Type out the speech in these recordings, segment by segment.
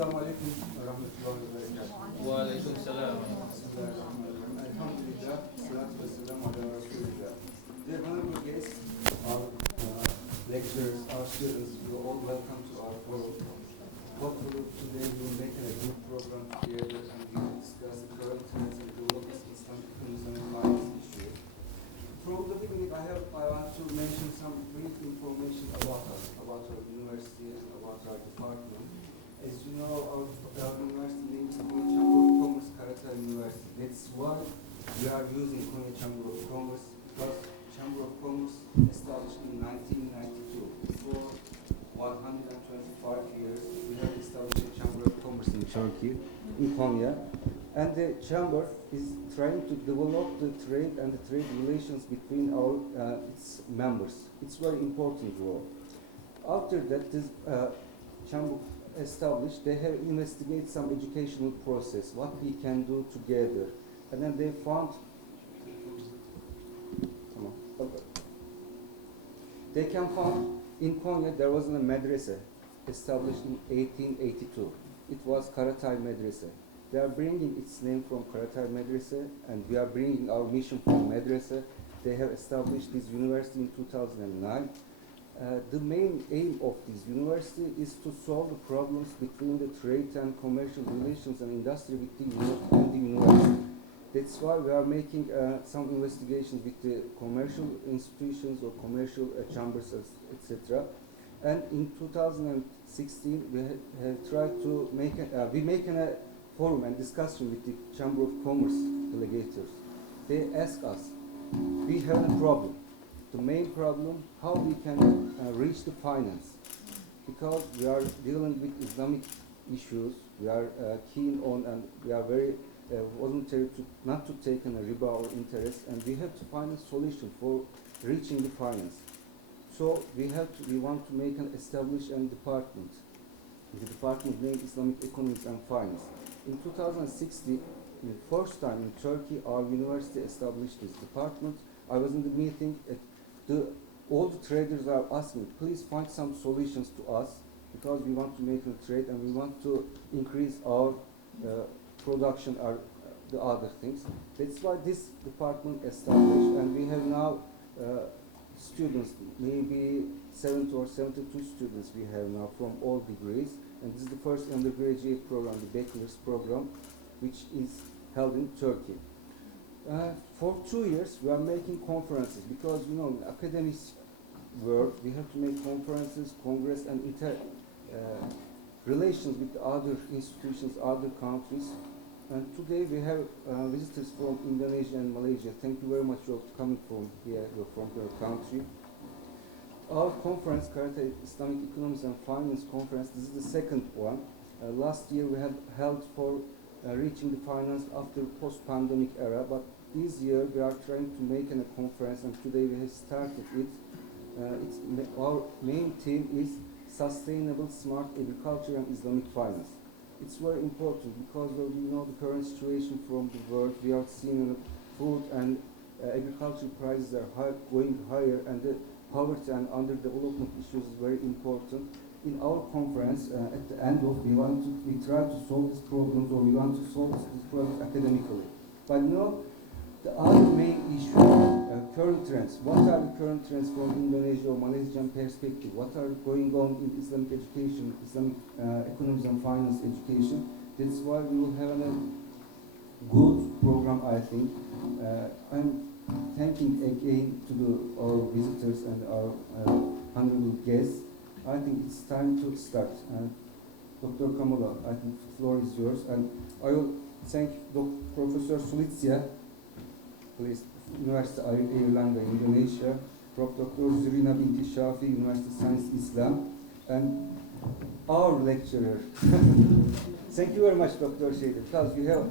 Esselamu Aleyküm ve Rahmetullahi ve Berekatuhu. Ve Aleyküm Selam. Bismillahirrahmanirrahim. Elhamdülillah, salatu ve selamu ala Resulillah. Dear honorable guests, our lecturers, our students, you are all welcome to our forum. Hopefully today we will make a good program together and we will discuss the current trends and developments in Islamic economy and finance issue. From the beginning, I want to mention some brief information about us, about our university and about our department. As you know, our university name is Konya Chamber of Commerce, Karcief University. That's why we are using Konya Chamber of Commerce, because Chamber of Commerce established in 1992. For 125 years, we have established a Chamber of Commerce in Turkey, in Konya. And the chamber is trying to develop the trade and the trade relations between our its members. It's very important role. After that, this chamber established, they have investigated some educational process, what we can do together, and then they found. They can find in Konya there was a madrasa established in 1882. It was Karcief Madrasa. We are bringing its name from Karcief Madrasa, and we are bringing our mission from Madrasa. They have established this university in 2009. The main aim of this university is to solve the problems between the trade and commercial relations and industry with the university. That's why we are making some investigations with the commercial institutions or commercial chambers, etc. And in 2016, we have tried to make a forum and discussion with the Chamber of Commerce delegators. They ask us, we have a problem. The main problem, how we can reach the finance. Because we are dealing with Islamic issues, we are keen on and we are very voluntary to not to take a riba or interest, and we have to find a solution for reaching the finance. So we want to make an establish a department. The department named Islamic Economics and Finance. In 2016, the first time in Turkey, our university established this department. I was in the meeting. All the traders are asking, please find some solutions to us, because we want to make a trade and we want to increase our production or the other things. That's why this department established, and we have now students, maybe 70 or 72 students we have now from all degrees, and this is the first undergraduate program, the bachelor's program, which is held in Turkey. For 2 years we are making conferences, because you know in academic world we have to make conferences, congress, and relations with other institutions, other countries. And today we have visitors from Indonesia and Malaysia. Thank you very much for coming from here, from your country. Our conference, Karcief Islamic Economics and Finance Conference, this is the second one. Last year we had held for reaching the finance after post-pandemic era, but this year we are trying to make a conference, and today we have started it. Our main theme is Sustainable Smart Agriculture and Islamic Finance. It's very important because of the current situation from the world. We are seeing food and agricultural prices are going higher, and the poverty and underdevelopment issues is very important. In our conference, at the end of we try to solve these problems, or we want to solve these problems academically. But the other main issue, current trends. What are the current trends from Indonesia or Malaysian perspective? What are going on in Islamic education, Islamic economics and finance education? That's why we will have a good program, I think. I'm thanking again to our visitors and our honorable guests. I think it's time to start. Dr. Kamala, I think the floor is yours. And I will thank Professor Sulitsia, please, University of Irlanda, Indonesia, Prof. Dr. Zurina Binti Shafi, University of Science, Islam, and our lecturer. Thank you very much, Dr. Şeyde, because you have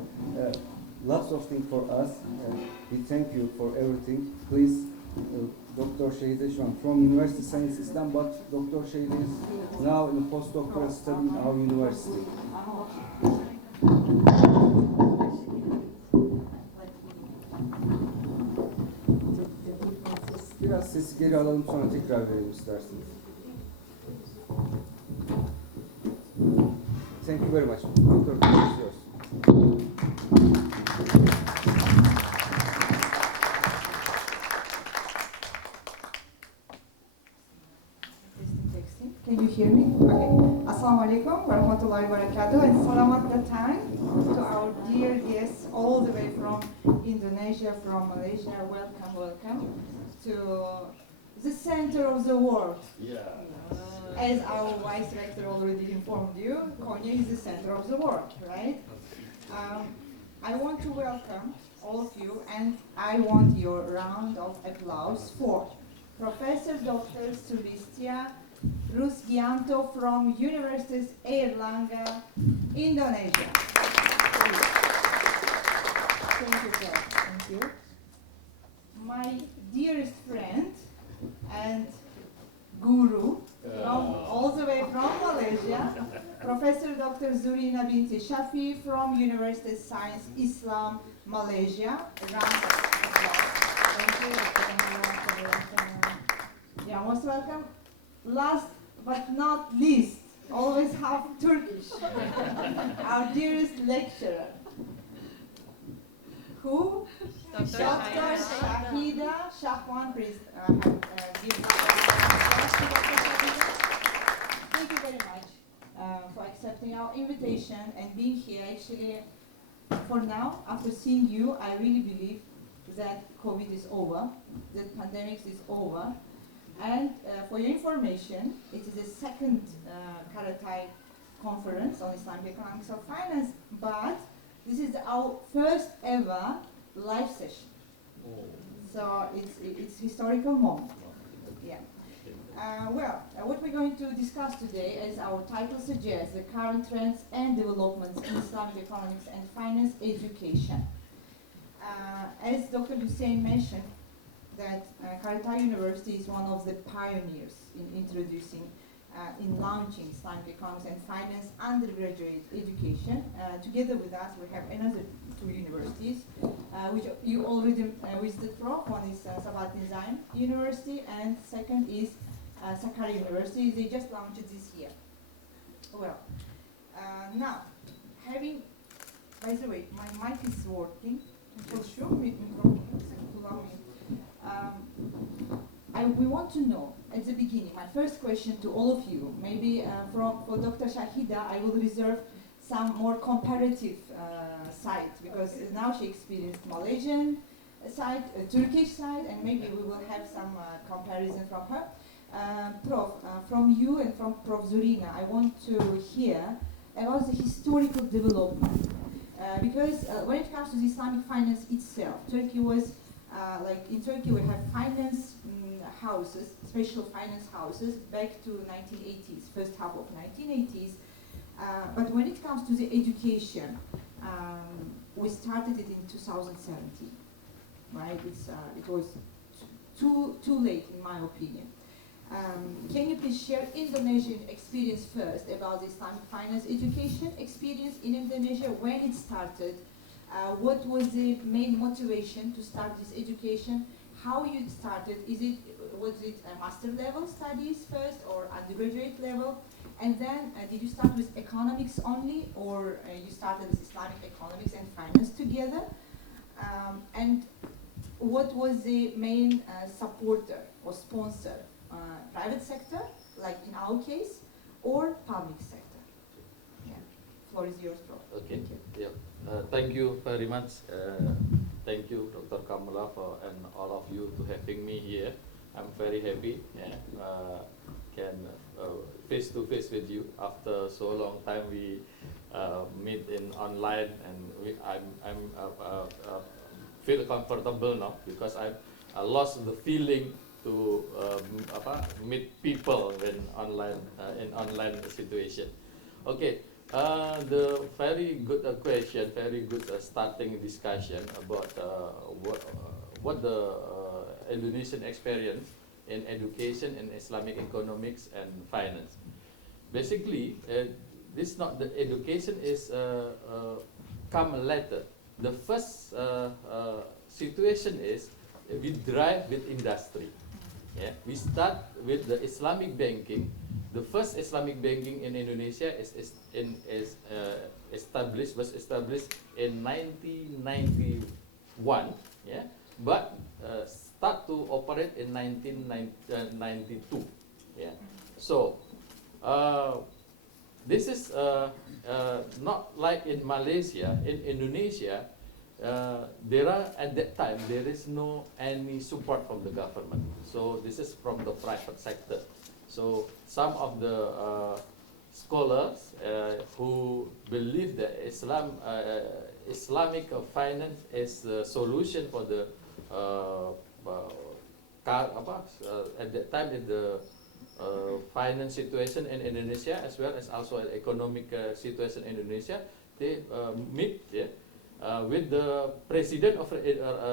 lots of things for us. We thank you for everything. Please, Dr. Şeyde from University of Science, Islam, but Dr. Şeyde is now in a postdoctoral study in our university. Biraz sesi geri alalım, sonra tekrar verelim isterseniz. Thank you you very much. Dr. It's yours. Can you hear me? Okay. Assalamu alaikum wa rahmatullahi wa barakatuh, and salamat datang to our dear guests all the way from Indonesia, from Malaysia. Welcome, welcome to the center of the world. Yeah. As our vice rector already informed you, Konya is the center of the world, right? I want to welcome all of you, and I want your round of applause for Professor Dr. Sulistia Rusgianto from Universitas Airlangga, Indonesia. Thank you, sir. Thank you. My dearest friend and guru from all the way from Malaysia, Professor Dr. Zurina binti Shafi from Universitas Science Islam, Malaysia. A round of applause. Thank you. Yeah, most welcome. Last but not least, always half Turkish, our dearest lecturer, who? Dr. Shahida Shahwan. Thank you very much for accepting our invitation and being here. Actually, for now, after seeing you, I really believe that COVID is over, that pandemic is over. And for your information, it is the second Karatai conference on Islamic economics and finance, but this is our first ever live session. So it's historical moment. Yeah. What we're going to discuss today, as our title suggests, the current trends and developments in Islamic economics and finance education. As Dr. Hussein mentioned, that Karatai University is one of the pioneers in introducing, in launching Islamic economics and finance undergraduate education. Together with us, we have another two universities, which you already visited from. One is Sabahattin Zaim University, and second is Sakarya University. They just launched this year. Well, now, by the way, my mic is working. We want to know at the beginning, my first question to all of you, maybe for Dr. Shahida, I will reserve some more comparative side, because now she experienced Malaysian side, Turkish side, and maybe we will have some comparison from her. Prof, from you and from Prof. Zurina, I want to hear about the historical development, because when it comes to the Islamic finance itself, Turkey was in Turkey we have finance houses, special finance houses back to 1980s, first half of 1980s. But when it comes to the education, we started it in 2017, right? It was too late in my opinion. Can you please share Indonesian experience first about the Islamic finance education experience in Indonesia, when it started? What was the main motivation to start this education? How you started? Was it a master level studies first or undergraduate level? And then did you start with economics only, or you started with Islamic economics and finance together? And what was the main supporter or sponsor? Private sector, like in our case, or public sector? Yeah, floor is yours, Prof. Okay. Thank you. Yeah. Thank you very much. Thank you, Dr. Kamala, and all of you to having me here. I'm very happy. Can face to face with you after so long time. We meet in online, and I'm feel comfortable now, because I lost the feeling to meet people when online in online situation. Okay. The very good question, very good starting discussion about what the Indonesian experience in education in Islamic economics and finance. Basically, this not the education is come later. The first situation is we drive with industry. Yeah, we start with the Islamic banking the first Islamic banking in Indonesia was established in 1991, yeah, but start to operate in 1992, yeah. So this is not like in Malaysia. In Indonesia, at that time there is no any support from the government. So this is from the private sector. So some of the scholars who believe that Islamic finance is the solution for the at that time in the finance situation in Indonesia as well as also an economic situation in Indonesia, they meet with the president of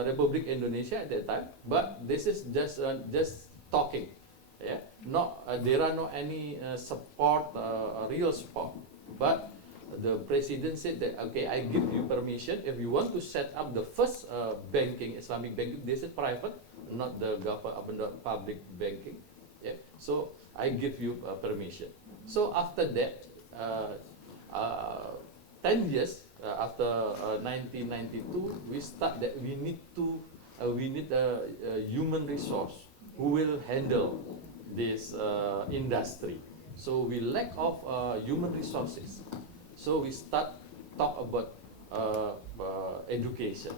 Republic Indonesia at that time. But this is just talking. Yeah, there are no any support, real support. But the president said that, okay, I give you permission if you want to set up the first Islamic banking. This is private, not the government, not public banking. Yeah, so I give you permission. So after that, 10 years after 1992, we start that we need a human resource who will handle this industry. So we lack of human resources. So we start talk about education.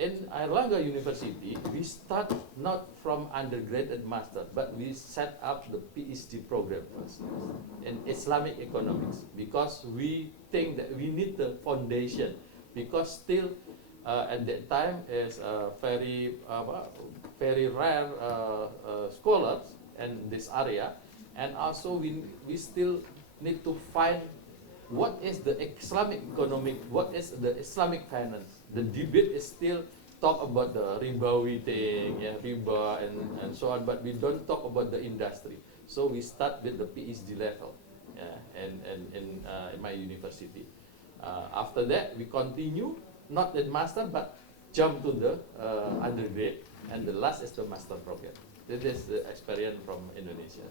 In Airlangga University, we start not from undergrad and master, but we set up the PhD program first in Islamic economics, because we think that we need the foundation, because still at that time is very rare scholars in this area, and also we still need to find what is the Islamic economic, what is the Islamic finance. The debate is still talk about the ribawi thing, yeah, riba and so on, but we don't talk about the industry. So we start with the PhD level, yeah, in my university. After that, we continue not in master but jump to the undergrad, and the last is the master program. This is the experience from Indonesia.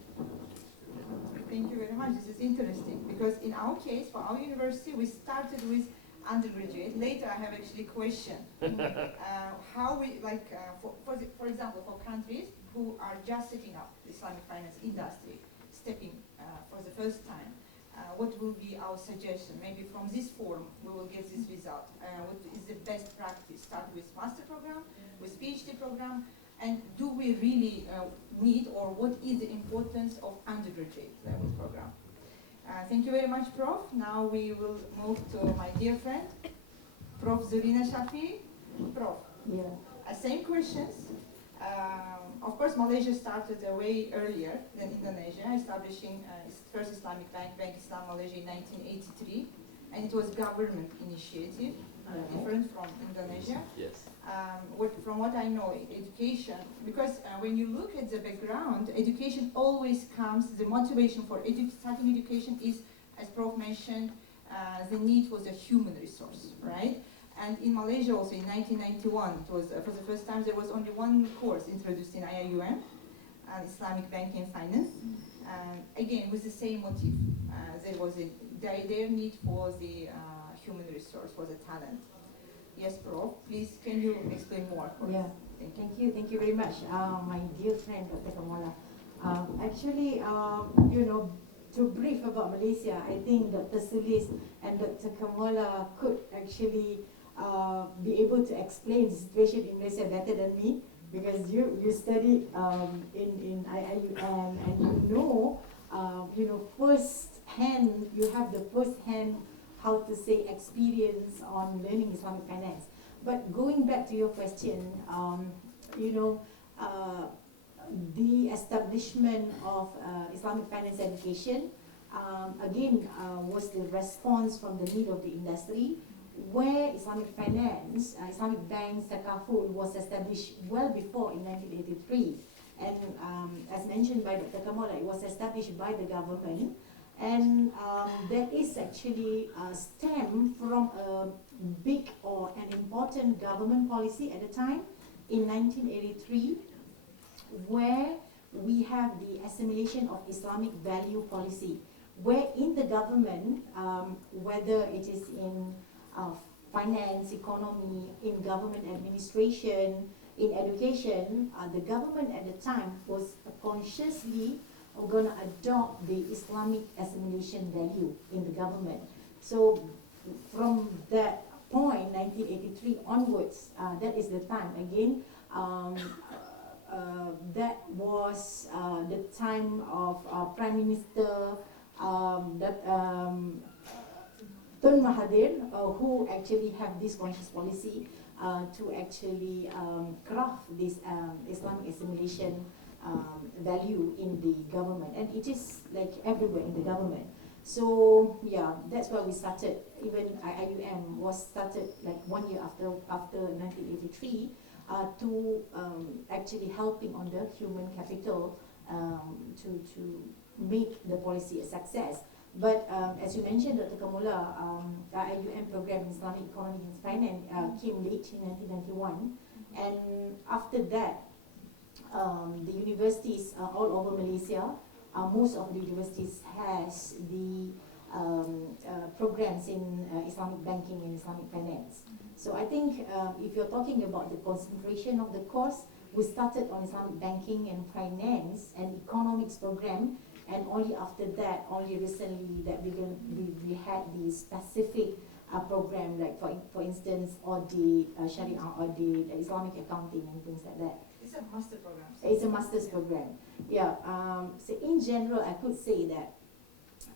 Thank you very much. This is interesting because in our case, for our university, we started with undergraduate. Later, I have actually a question. How we, for example, for countries who are just setting up the Islamic finance industry, stepping for the first time, what will be our suggestion? Maybe from this forum, we will get this result. What is the best practice? Start with master program, with PhD program, and do we really need, or what is the importance of undergraduate level program? Thank you very much, Prof. Now we will move to my dear friend, Prof. Zulina Shafi. Prof. Yeah. Same questions. Of course, Malaysia started way earlier than Indonesia, establishing its first Islamic bank, Bank Islam Malaysia, in 1983, and it was government initiative, different from Indonesia. Yes. From what I know, education, because when you look at the background, education always comes, the motivation for starting education is, as Prof mentioned, the need was a human resource, right? And in Malaysia also in 1991, it was for the first time there was only one course introduced in IIUM, Islamic Banking and Finance, again with the same motive. There was their need for the human resource, for the talent. Yes, Prof. Please, can you explain more for Yeah. us? Thank you very much, my dear friend, Dr. Kamola. Actually, to brief about Malaysia, I think Dr. Sulis and Dr. Kamola could actually be able to explain the situation in Malaysia better than me, because you studied in IIUM, and you have the first hand, how to say, experience on learning Islamic finance. But going back to your question, the establishment of Islamic finance education was the response from the need of the industry, where Islamic finance, Islamic banks, Takaful was established well before in 1983. And as mentioned by Dr. Kamola, it was established by the government. And that is actually stem from a big or an important government policy at the time in 1983, where we have the assimilation of Islamic value policy, where in the government, whether it is in finance, economy, in government administration, in education, the government at the time was consciously going to adopt the Islamic assimilation value in the government. So from that point, 1983 onwards, that is the time again. That was the time of Prime Minister Tun Mahathir, who actually have this conscious policy to actually craft this Islamic assimilation value in the government, and it is like everywhere in the government. So yeah, that's why we started. Even IUM was started like 1 year after 1983 to actually helping on the human capital to make the policy a success. But as you mentioned, Dr. Kamula, the IUM program in Islamic Economics and Finance came late in 1991, and after that, the universities all over Malaysia, most of the universities has the programs in Islamic banking and Islamic finance. So I think if you're talking about the concentration of the course, we started on Islamic banking and finance and economics program, and only after that, only recently that we had the specific program, like for instance audit, Sharia audit, Islamic accounting and things like that. It's a master program. It's a master's program. Yeah. So in general, I could say that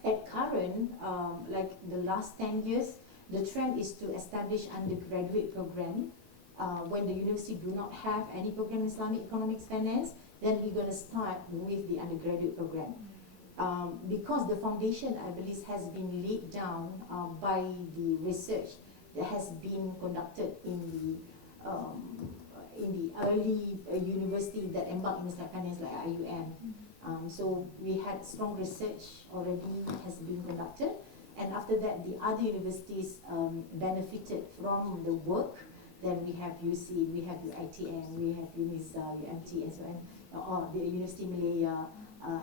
at current, like the last 10 years, the trend is to establish undergraduate program. When the university do not have any program in Islamic economics finance, then we're going to start with the undergraduate program. Because the foundation, I believe, has been laid down by the research that has been conducted in the early university that embarked in Islamic finance like IUM. So we had strong research already has been conducted, and after that the other universities benefited from the work. Then we have UC, we have UITM, we have UNISA, UMT, and so on, or the University Malaya,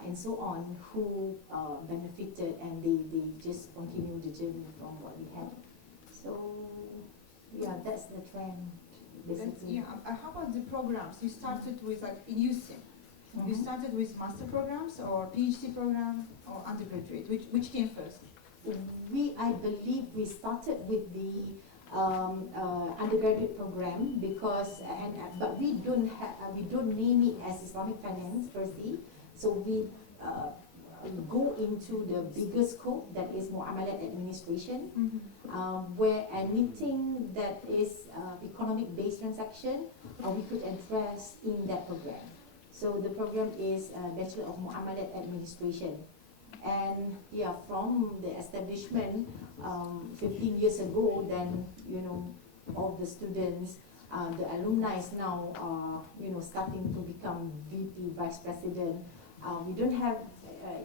and so on, who benefited, and they just continued the journey from what we had. So yeah, that's the trend basically. How about the programs? You started with, like in UC, you started with master programs or PhD program or undergraduate? Which came first? I believe we started with the undergraduate program because, but we don't name it as Islamic finance firstly. So we go into the bigger scope, that is Muamalat administration, where anything that is economic based transaction, we could address in that program. So the program is Bachelor of Muamalat Administration. And yeah, from the establishment 15 years ago, then, you know, all the students, the alumni now are, you know, starting to become VP, Vice President. We don't have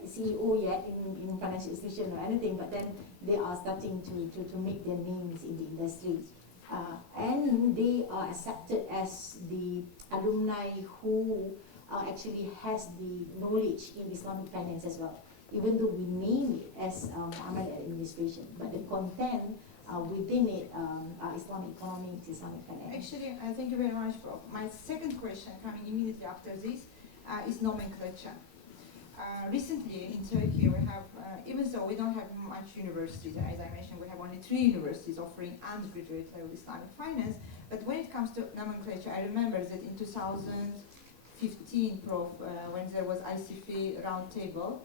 CEO yet in financial institution or anything, but then they are starting to make their names in the industry. And they are accepted as the alumni who actually has the knowledge in Islamic finance as well, even though we name it as Muamalat Administration, but the content within it are Islamic economics, Islamic finance. Actually, thank you very much, Prof. My second question, coming immediately after this, is nomenclature. Recently in Turkey, we have, even though we don't have much universities, as I mentioned, we have only 3 universities offering undergraduate level Islamic finance, but when it comes to nomenclature, I remember that in 2015, Prof, when there was ICF roundtable,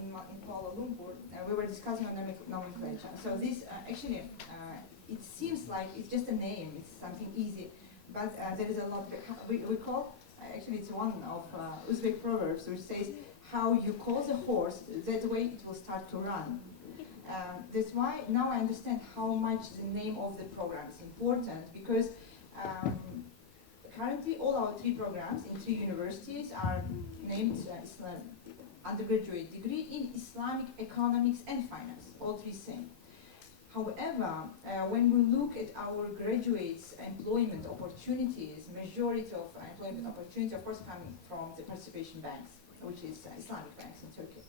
in Kuala Lumpur, we were discussing on nomenclature. So this actually, it seems like it's just a name, it's something easy, but there is a lot. We call, actually it's one of Uzbek proverbs which says, how you call the horse, that way it will start to run. That's why now I understand how much the name of the program is important, because currently all our 3 programs in 3 universities are named undergraduate degree in Islamic economics and finance, all 3 same. However, when we look at our graduates' employment opportunities, majority of employment opportunities, of course, coming from the participation banks, which is Islamic banks in Turkey.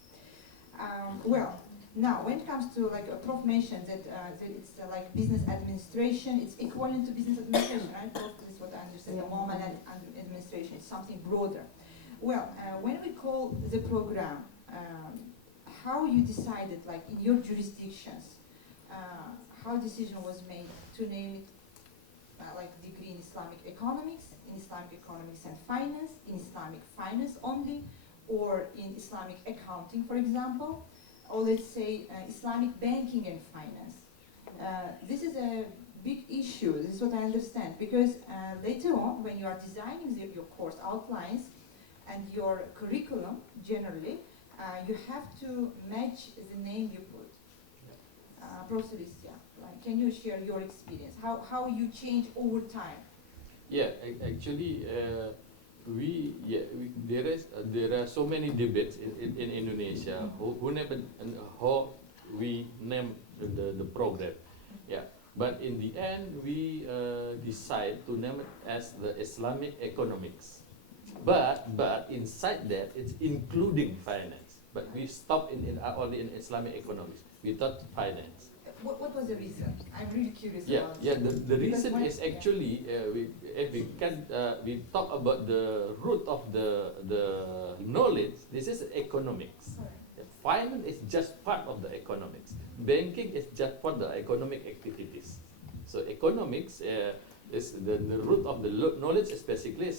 Well, now when it comes to, like, Prof mentioned that, it's like business administration, it's equivalent to business administration, right? Prof, this is what I understand. The Muamalat administration is something broader. Well, when we call the program, how you decided, like in your jurisdictions, how decision was made to name it like degree in Islamic economics, in Islamic economics and finance, in Islamic finance only, or in Islamic accounting, for example, or let's say Islamic banking and finance. This is a big issue, this is what I understand, because later on, when you are designing your course outlines and your curriculum generally, you have to match the name you put. Professor Isya, like, can you share your experience? How you change over time? Yeah, actually, there are so many debates in Indonesia who name it and how we name the program. Yeah, but in the end, we decide to name it as the Islamic economics. But inside that, it's including finance. But we stop only in Islamic economics. We thought finance. What was the reason? I'm really curious about Yeah. The Because reason when- is actually we talk about the root of the knowledge. This is economics. Sorry. Finance is just part of the economics. Banking is just for the economic activities. So economics is the root of the knowledge, is basically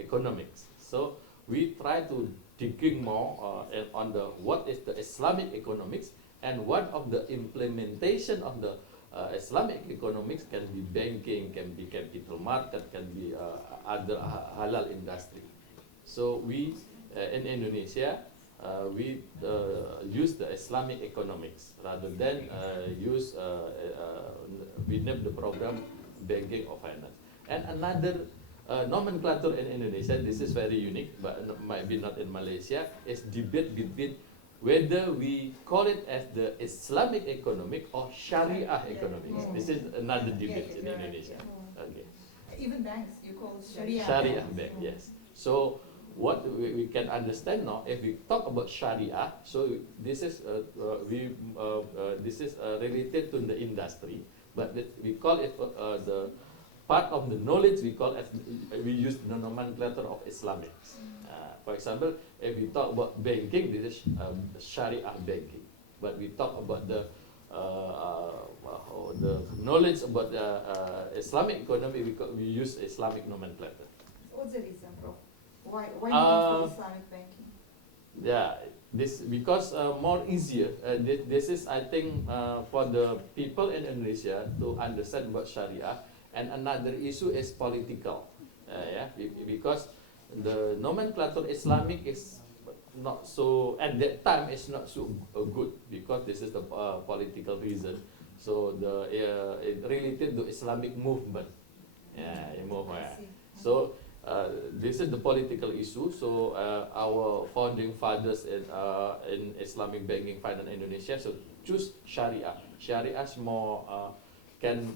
economics. So we try to digging more on the what is the Islamic economics, and one of the implementation of the Islamic economics can be banking, can be capital market, can be other halal industry. So we in Indonesia we use the Islamic economics rather than we name the program banking or finance. And another nomenclature in Indonesia, this is very unique, but might be not in Malaysia, is debate between whether we call it as the Islamic economic or Sharia economics. This is another debate in Indonesia. Okay. Even banks, you call Sharia. Sharia bank, yes. So what we can understand now, if we talk about Sharia, so this is related to the industry, but we call it the part of the knowledge we call as we use the nomenclature of Islamics. For example, if we talk about banking, this is Sharia banking. But we talk about the knowledge about Islamic economy, we use Islamic nomenclature. What's the reason, Prof? Why you need Islamic banking? Yeah, this because more easier. This is, I think, for the people in Indonesia to understand about Sharia. And another issue is political. Because the nomenclature Islamic is not so, at that time it's not so good, because this is the political reason. So it related to Islamic movement. So this is the political issue. So our founding fathers in Islamic banking finance in Indonesia so choose Sharia. Sharia is more can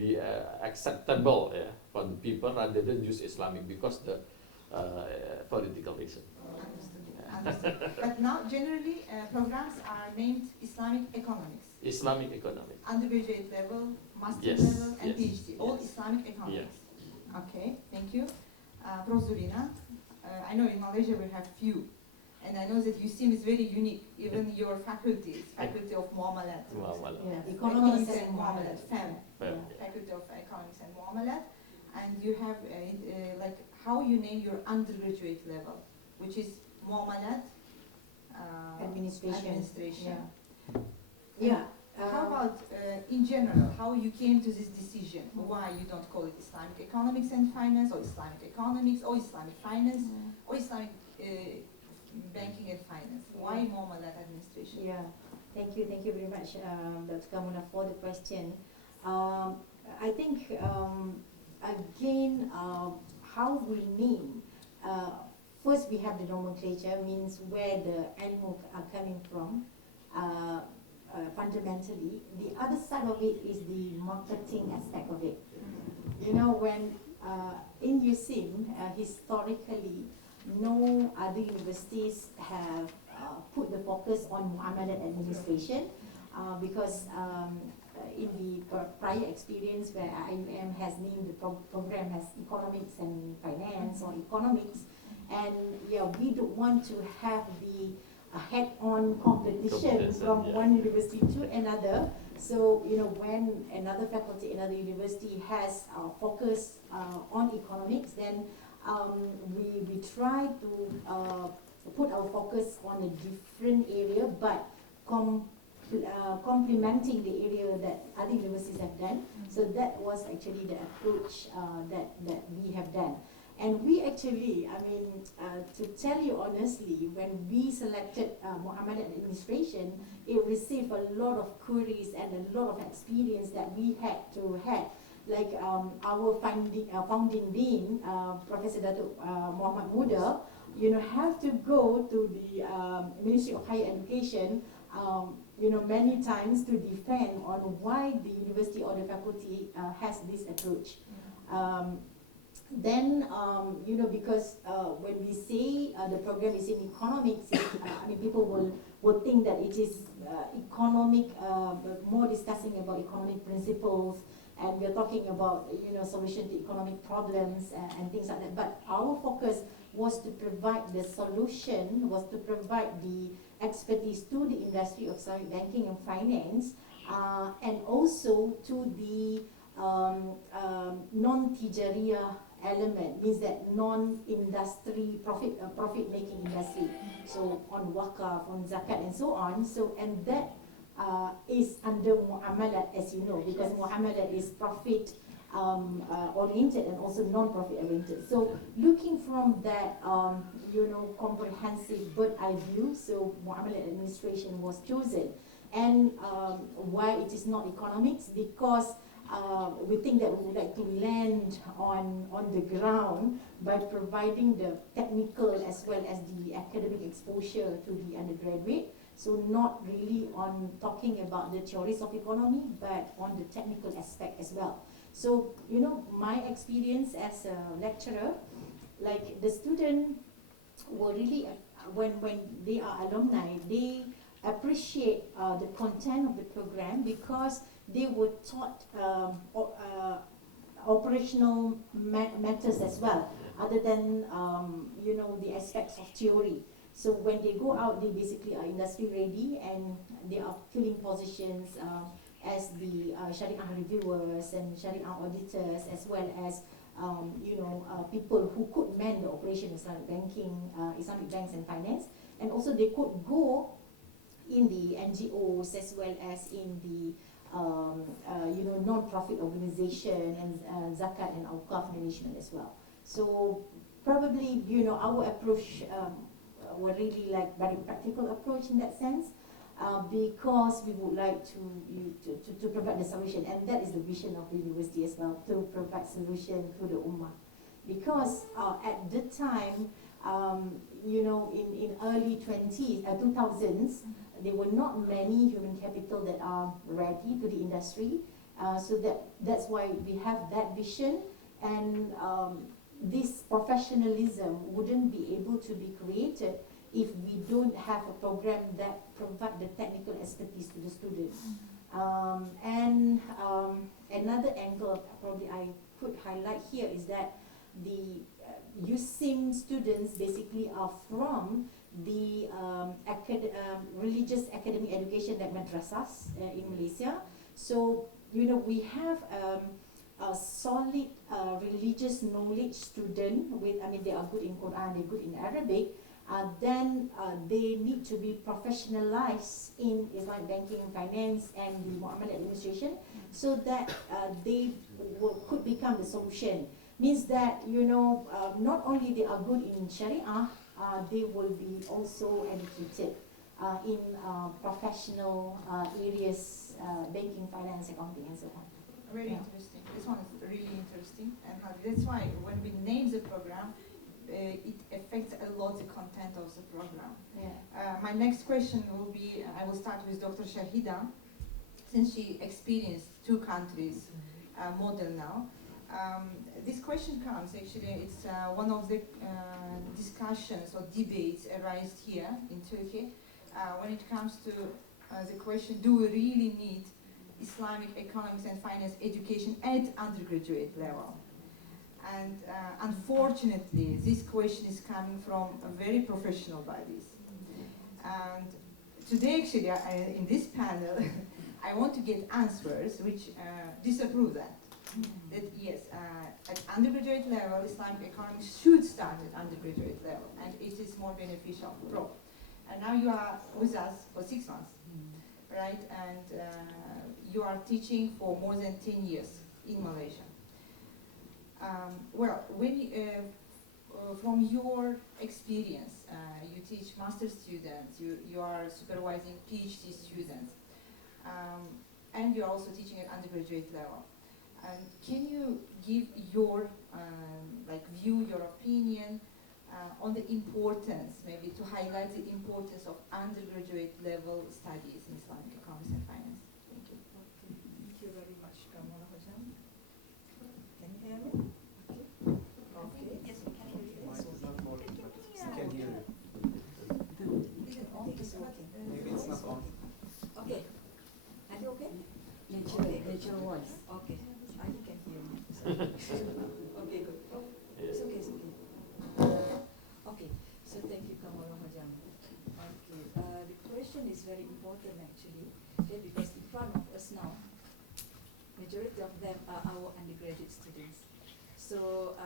be acceptable for the people rather than use Islamic because the political reason. Understood. But now, generally, programs are named Islamic economics. Islamic economics. Undergraduate level, master Yes, level, and yes, PhD. All yes. Islamic economics. Yes. Okay, thank you. Prof. Zurina, I know in Malaysia we have few. And I know that UCM is very unique, even your faculty of Muamalat. Economics and Muamalat, FEM. Faculty of Economics and Muamalat. And you have like how you name your undergraduate level, which is Muamalat administration. Yeah. How about in general, how you came to this decision? Why you don't call it Islamic economics and finance, or Islamic economics, or Islamic finance, or Islamic banking and finance? Why Muamalat administration? Yeah, thank you very much, Dr. Kamuna, for the question. I think again, how we name. First, we have the nomenclature, means where the animals are coming from. fundamentally. The other side of it is the marketing aspect of it. You know, when in USIM, historically, no other universities have put the focus on Muamalat administration because in the prior experience where IUM has named the program as economics and finance or economics, and yeah, we don't want to have the head-on competition from one university to another. So, you know, when another faculty, another university has focus on economics, then we try to put our focus on a different area, but complementing the area that other universities have done. So that was actually the approach that we have done. And we actually, I mean, to tell you honestly, when we selected Muamalat administration, it received a lot of queries and a lot of experience that we had to have. Like our founding dean, Professor Datuk Muhammad Muda, you know, have to go to the Ministry of Higher Education, you know, many times to defend on why the university or the faculty has this approach. Then, you know, because when we say the program is in economics, I mean, people will think that it is economic, more discussing about economic principles, and we're talking about, you know, solution to economic problems and things like that. But our focus was to provide the solution, was to provide the expertise to the industry of Islamic banking and finance, and also to the non-tijariyah element, means that non-industry profit-making industry. So on wakaf, on zakat, and so on. So and that is under Muamalat, as you know, because Muamalat is profit oriented and also non-profit oriented. So looking from that, you know, comprehensive bird-eye view, so Muamalat administration was chosen. And why it is not economics? Because we think that we would like to land on the ground by providing the technical as well as the academic exposure to the undergraduate. So not really on talking about the theories of economy, but on the technical aspect as well. So, you know, my experience as a lecturer, like the student were really, when they are alumni, they appreciate the content of the program because they were taught operational matters as well, other than you know, the aspects of theory. So when they go out, they basically are industry ready and they are filling positions as the Sharia reviewers and Sharia auditors, as well as you know, people who could man the operation of Islamic banking, Islamic banks and finance, and also they could go in the NGOs as well as in the you know, non-profit organization and zakat and awqaf management as well. So probably, you know, our approach were really like very practical approach in that sense, because we would like to provide the solution, and that is the vision of the university as well, to provide solution to the ummah. Because at the time, you know, in early 2000s, there were not many human capital that are ready to the industry. So that's why we have that vision, and this professionalism wouldn't be able to be created if we don't have a program that provide the technical expertise to the students. And another angle probably I could highlight here is that the USIM students basically are from the religious academic education like madrasas in Malaysia. So, you know, we have a solid religious knowledge student with, I mean, they are good in Quran, they're good in Arabic, then they need to be professionalized in Islamic banking and finance and the Muamalat administration, so that they could become the solution. Means that, you know, not only they are good in Sharia, they will be also educated in professional areas, banking, finance, accounting, and so on. Very interesting. This one is really interesting, and that's why when we name the program, it affects a lot the content of the program. Yeah. My next question will be, I will start with Dr. Shahida, since she experienced 2 countries model now. This question comes, actually, it's one of the discussions or debates arised here in Turkey when it comes to the question, do we really need Islamic economics and finance education at undergraduate level? And unfortunately, this question is coming from very professional bodies. And today, actually, in this panel, I want to get answers which disapprove that. That yes, at undergraduate level, Islamic economics should start at undergraduate level, and it is more beneficial. And now you are with us for 6 months, right? And you are teaching for more than 10 years in Malaysia. Well, when from your experience, you teach master students, you are supervising PhD students, and you are also teaching at undergraduate level. Can you give your view, your opinion on the importance, maybe to highlight the importance of undergraduate level studies in Islamic economics and finance? Thank you. Okay. Thank you very much, Kamala Hojam. Can you hear me? Okay. Yes, we can hear you. Can hear you. Is it on? It's working. Maybe it's not on. Okay. Are you okay? Natural voice. Okay. I can hear you. Okay, good. It's okay, it's okay. Okay, so thank you, Kamala Hojam. Okay, the question is very important actually, okay, because in front of us now, majority of them are our undergraduate students. So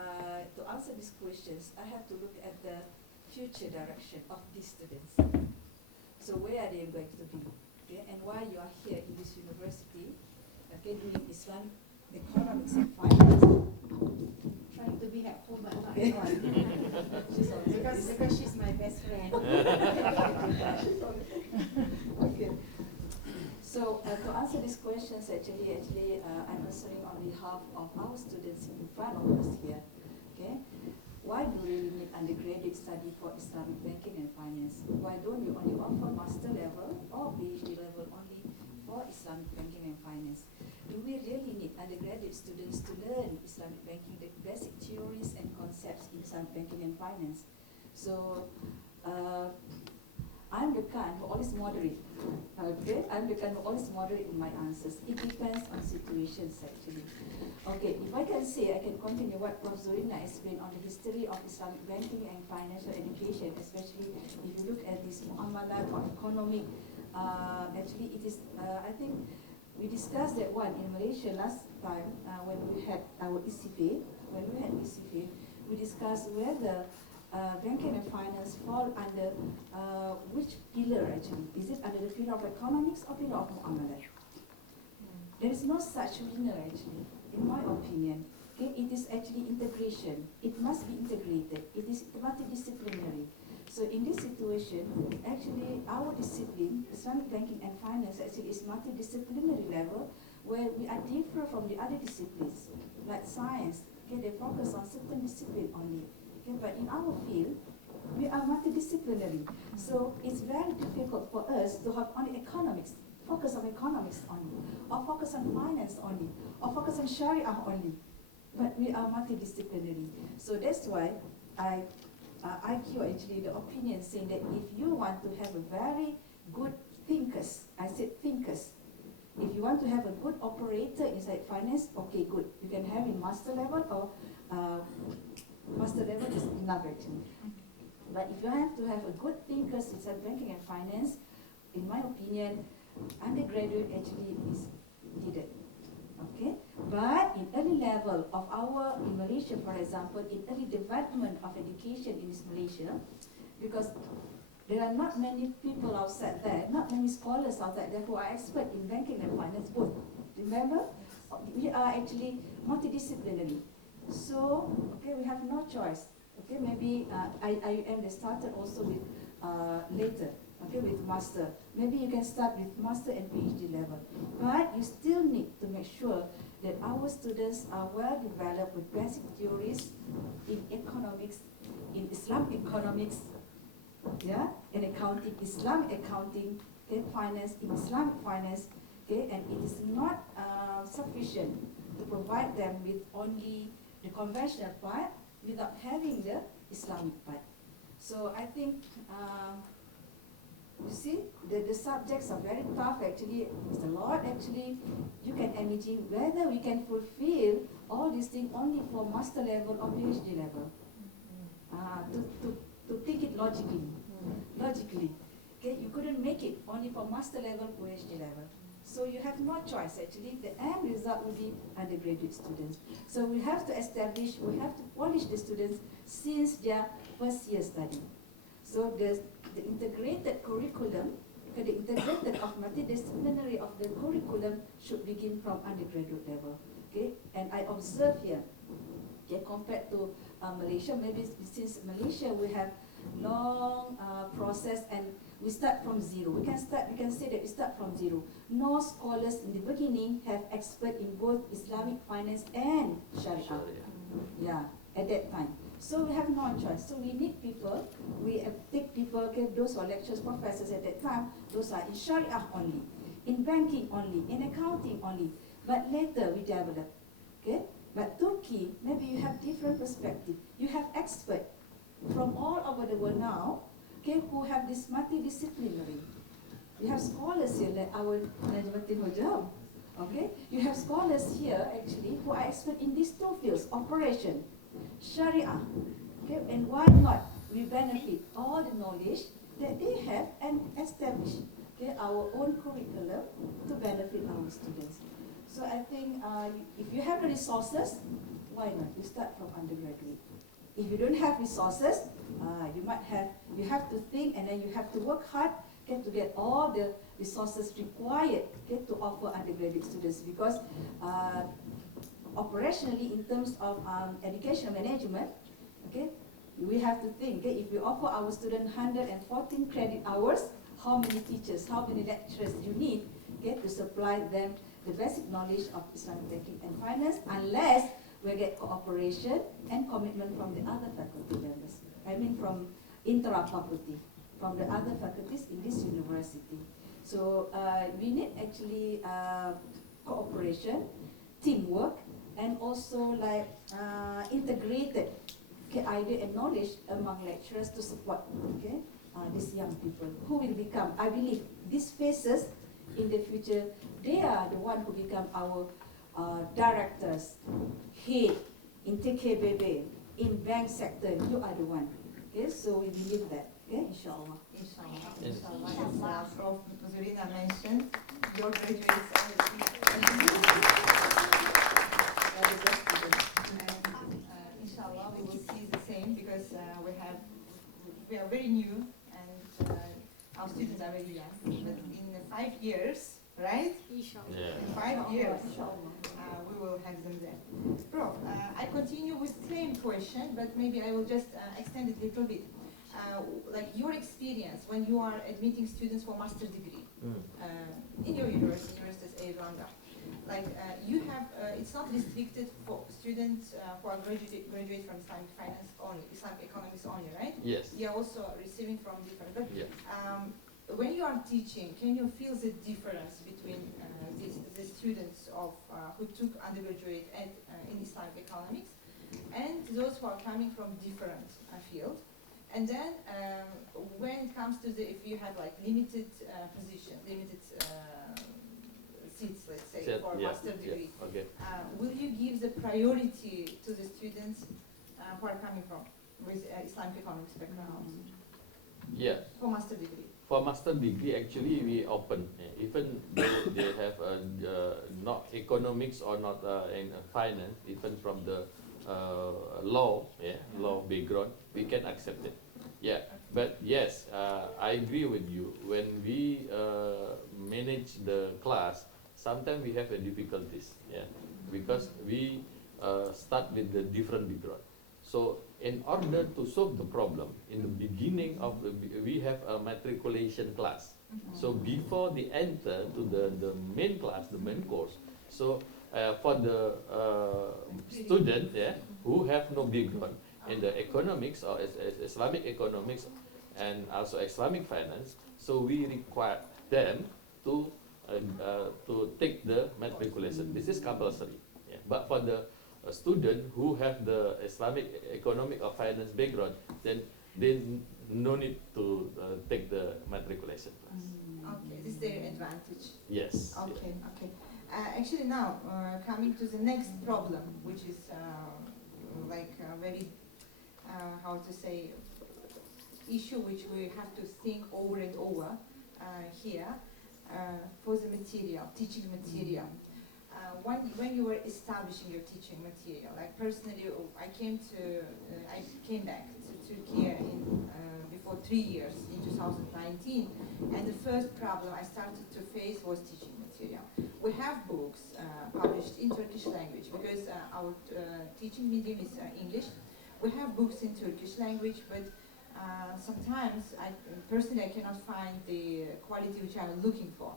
to answer these questions, I have to look at the future direction of these students. So where are they going to be? Okay, and why you are here in this university, okay, doing Islam economics and finance. Trying to be helpful, but not Okay. at all. because she's my best friend. Okay. So to answer these questions, actually, I'm answering on behalf of our students in front of us here. Okay. Why do we need undergraduate study for Islamic banking and finance? Why don't we only offer master level or PhD level only for Islamic banking and finance? Do we really need undergraduate students to learn Islamic banking, the basic theories and concepts in Islamic banking and finance? So I'm the kind who always moderate. Okay, I'm the kind who always moderate in my answers. It depends on situations actually. Okay, if I can say, I can continue what Prof. Zorina explained on the history of Islamic banking and financial education, especially if you look at this muamalat or economic. Actually, it is, I think, we discussed that one in Malaysia last time when we had our ECFA. When we had ECFA, we discussed whether banking and finance fall under which pillar actually. Is it under the pillar of economics or pillar of muamalat? There is no such winner actually, in my opinion. Okay, it is actually integration. It must be integrated. It is multidisciplinary. So in this situation, actually our discipline, Islamic banking and finance, actually is multidisciplinary level where we are different from the other disciplines, like science. Okay, they focus on certain discipline only. Okay, but in our field, we are multidisciplinary. So it's very difficult for us to have only economics, focus on economics only, or focus on finance only, or focus on Sharia only. But we are multidisciplinary. So that's why I argue actually the opinion saying that if you want to have a very good thinkers, I said thinkers, if you want to have a good operator inside finance, okay, good. You can have in master level or master level is enough actually. But if you have to have a good thinkers inside banking and finance, in my opinion, undergraduate actually is needed. Okay, but in early level of our, in Malaysia for example, in early development of education in this Malaysia, because there are not many people outside there, not many scholars outside there who are expert in banking and finance both. Remember, we are actually multidisciplinary. So, okay, we have no choice. Okay, maybe IUM they started also with later. Okay, with master. Maybe you can start with master and PhD level. But you still need to make sure that our students are well developed with basic theories in economics, in Islam economics, yeah, and accounting, Islam accounting, okay, finance, in Islamic finance, okay, and it is not sufficient to provide them with only the conventional part without having the Islamic part. So I think, you see, the subjects are very tough actually. It's a lot actually. You can imagine whether we can fulfill all these things only for master level or PhD level. To think it logically. Okay, you couldn't make it only for master level, PhD level. So you have no choice actually. The end result will be undergraduate students. So we have to establish, we have to polish the students since their first year study. So the integrated curriculum, okay, the integrated of multidisciplinary of the curriculum should begin from undergraduate level. Okay, and I observe here, okay, compared to Malaysia, maybe since Malaysia we have long process and we start from zero. We can say that we start from zero. No scholars in the beginning have expert in both Islamic finance and Sharia. Yeah, at that time. So we have no choice. So we need people, we take people, okay, those who are lecturers, professors at that time, those are in Sharia only, in banking only, in accounting only. But later we develop, okay? But Turkey, maybe you have different perspective. You have experts from all over the world now, okay, who have this multidisciplinary. You have scholars here like our Najmatin Hojam, okay? You have scholars here actually who are expert in these two fields, operation, Sharia, okay? And why not? We benefit all the knowledge that they have and establish, okay, our own curriculum to benefit our students. So I think if you have the resources, why not? You start from undergraduate. If you don't have resources, you have to think and then you have to work hard, okay, to get all the resources required, okay, to offer undergraduate students, because operationally in terms of education management, okay, we have to think, okay, if we offer our students 114 credit hours, how many teachers, how many lecturers you need, okay, to supply them the basic knowledge of Islamic banking and finance, unless we get cooperation and commitment from the other faculty members. I mean from intra-faculty, from the other faculties in this university. So we need actually cooperation, teamwork, and also like integrated, okay, idea and knowledge among lecturers to support, okay, these young people who will become, I believe, these faces in the future, they are the one who become our directors, head in TKBB, in bank sector, you are the one. Okay, so we believe that. Okay, inshallah. Inshallah. As Prof. Zurina mentioned, your graduates are the inshallah, we will see the same, because we are very new and our students are very young. But in 5 years, right? Yeah. In 5 years, we will have them there. Prof, I continue with the same question, but maybe I will just extend it a little bit. Like your experience when you are admitting students for master degree in your universities around that. Like you have, it's not restricted for students who are graduate from Islamic finance only, Islamic economics only, right? Yes. You are also receiving from different. But Yeah. when you are teaching, can you feel the difference between the students of who took undergraduate in Islamic economics and those who are coming from different field? And then when it comes to if you have like limited position, limited seats, let's say, for master degree, Okay. will you give the priority to the students who are coming from with Islamic economics background Yeah. for master degree? For master degree, actually, we open, even though they have not economics or not in finance, even from the law, law background, we can accept it. Yeah, but yes, I agree with you. When we manage the class, sometimes we have difficulties, because we start with the different background. So in order to solve the problem, in the beginning of we have a matriculation class. So before they enter to the main class, the main course, so for the student who have no background, in the economics or Islamic economics and also Islamic finance. So we require them to take the matriculation. This is compulsory. Yeah. But for the student who have the Islamic economic or finance background, then they no need to take the matriculation class. Okay, this is their advantage. Yes. Okay, okay. Actually now, coming to the next problem, which is very, how to say, issue which we have to think over and over here for the material, teaching material. When you were establishing your teaching material, like personally, I came back to Turkey before 3 years in 2019, and the first problem I started to face was teaching material. We have books published in Turkish language because our teaching medium is English. We have books in Turkish language, but sometimes I cannot find the quality which I'm looking for.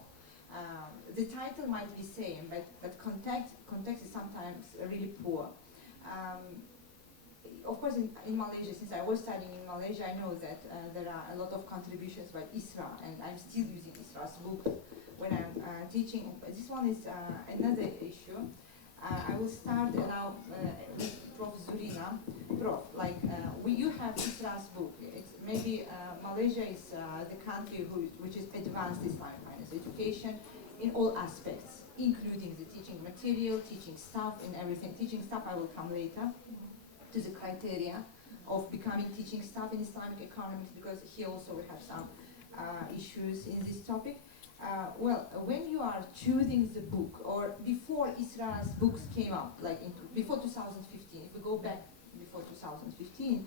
The title might be same, but context is sometimes really poor. Of course, in Malaysia, since I was studying in Malaysia, I know that there are a lot of contributions by Isra, and I'm still using Isra's book when I'm teaching. This one is another issue. I will start now with Prof. Zurina. Prof, you have Isra's book. Maybe Malaysia is the country which is advanced Islamic finance education in all aspects, including the teaching material, teaching staff, and everything. Teaching staff, I will come later to the criteria of becoming teaching staff in Islamic economics, because here also we have some issues in this topic. When you are choosing the book, or before Isra's books came up, before 2015, if we go back before 2015,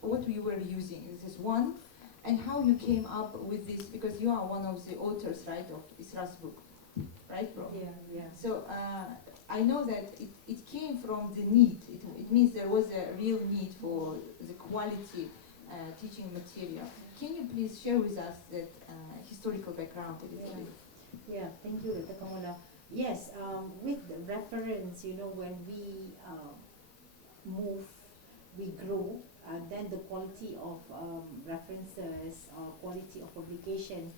what we were using, this is one, and how you came up with this, because you are one of the authors, right, of Isra's book, right, bro? Yeah. So I know that it came from the need. It means there was a real need for the quality teaching material. Can you please share with us that historical background a little bit? Yeah, thank you, Dr. Kamala. Yes, with reference, when we move, we grow, then the quality of references or quality of publication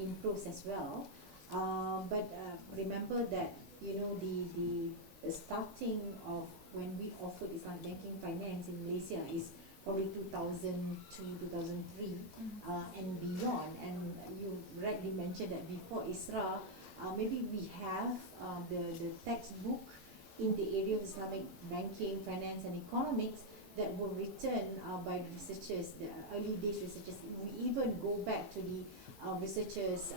improves as well. But remember that, the starting of when we offered Islamic banking finance in Malaysia is probably 2002, 2003 and beyond. And you rightly mentioned that before Isra, maybe we have the textbook in the area of Islamic banking, finance and economics that were written by the researchers, the early days researchers. We even go back to the researchers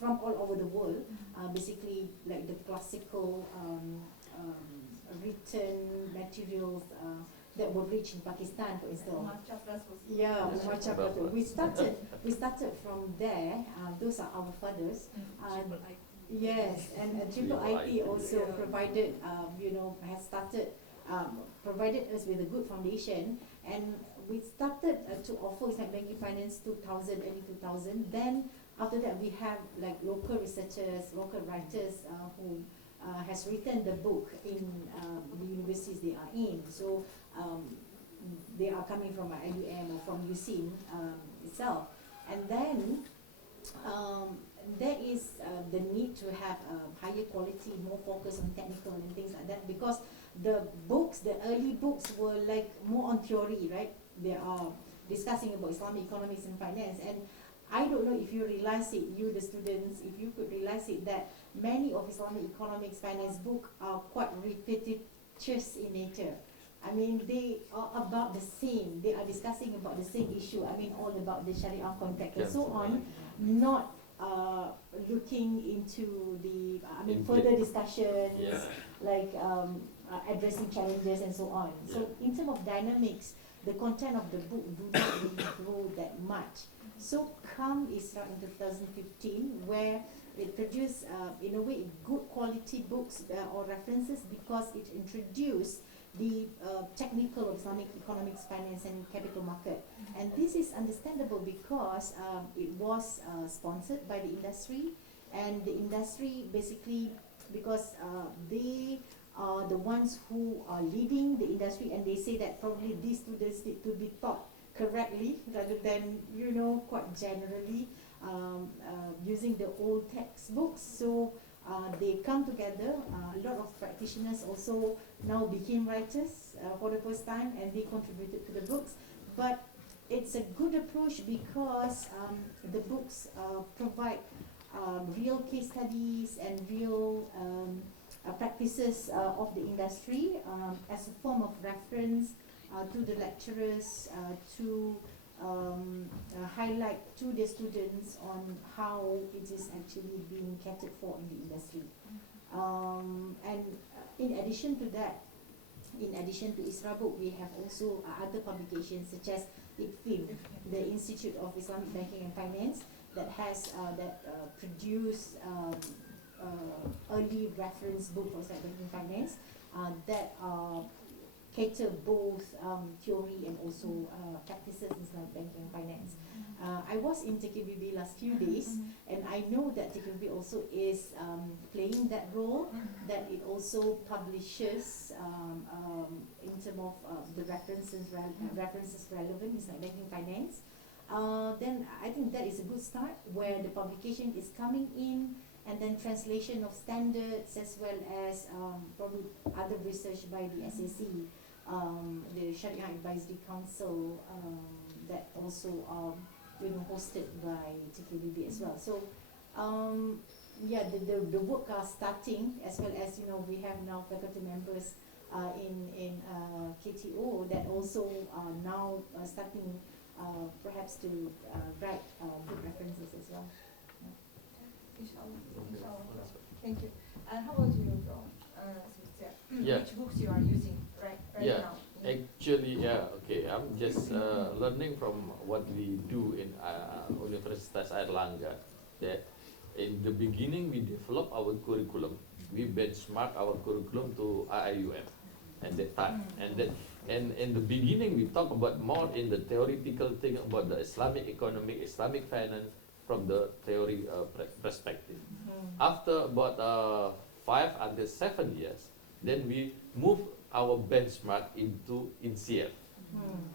from all over the world, basically like the classical written materials that were rich in Pakistan, for instance. Yeah, we started from there. Those are our fathers. Yes, and Triple IT also provided, has started, provided us with a good foundation, and we started to offer Islamic banking finance 2000, early 2000. Then after that, we have like local researchers, local writers who has written the book in the universities they are in. So they are coming from IUM or from USIN itself, and then there is the need to have higher quality, more focus on technical and things like that, because the books, the early books were like more on theory, right? They are discussing about Islamic economics and finance, and I don't know if you realize it, you the students, if you could realize it, that many of Islamic economics finance books are quite repetitious in nature. I mean, they are about the same. They are discussing about the same issue. I mean, all about the Sharia contract and so on, not looking into the, further discussions, like addressing challenges and so on. So in terms of dynamics, the content of the book do not really grow that much. So come Isra in 2015, where it produced, in a way, good quality books or references, because it introduced the technical of Islamic economics, finance and capital market. And this is understandable because it was sponsored by the industry, and the industry basically because they are the ones who are leading the industry, and they say that probably these students need to be taught correctly rather than, you know, quite generally using the old textbooks. So they come together. A lot of practitioners also now became writers for the first time, and they contributed to the books. But it's a good approach because the books provide real case studies and real practices of the industry as a form of reference to the lecturers to highlight to the students on how it is actually being catered for in the industry. And in addition to that, in addition to ISRA book, we have also other publications such as ICFIM, the Institute of Islamic Banking and Finance, that has produced early reference book for Islamic banking and finance that cater both theory and also practices in Islamic banking and finance. I was in TKBB last few days, and I know that TKBB also is playing that role, that it also publishes in terms of the references relevant in Islamic banking and finance. Then I think that is a good start, where the publication is coming in, and then translation of standards, as well as probably other research by the SAC, the Sharia Advisory Council, that also hosted by TKBB as well. So yeah, the work are starting, as well as we have now faculty members in KTO that also are now starting perhaps to write good references as well. Inshallah. Inshallah. Thank you. And how about you, bro? Sebastian? Yeah. Which books you are using right Yeah. now? Actually, okay. I'm just learning from what we do in Universitas Airlangga. That in the beginning we develop our curriculum. We benchmark our curriculum to IIUM at that time, and in the beginning we talk about more in the theoretical thing about the Islamic economic, Islamic finance from the theory perspective. After about 5 until 7 years, then we move our benchmark into INSIEF,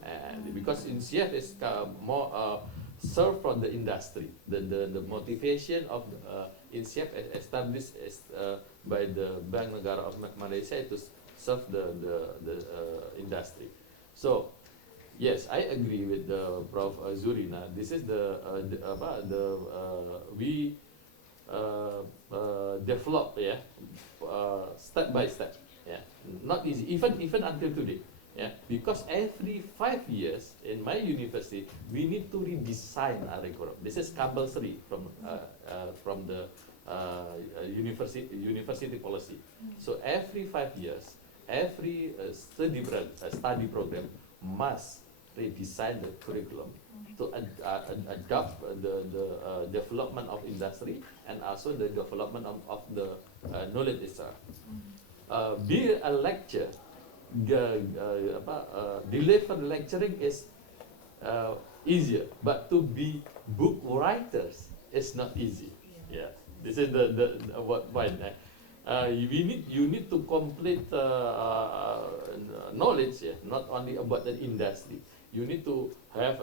and because INSIEF is more serve from the industry. The motivation of INSIEF established by the Bank Negara of Malaysia to serve the industry. So yes, I agree with the Prof. Zurina. This is we develop step by step. Not easy, even until today. Because every 5 years in my university we need to redesign our curriculum. This is compulsory from the university policy. So every 5 years, every study program must redesign the curriculum to adopt the development of industry and also the development of the knowledge itself. Be a lecture, deliver lecturing is easier, but to be book writers is not easy. Yeah, this is the what point. You need to complete knowledge, not only about the industry. You need to have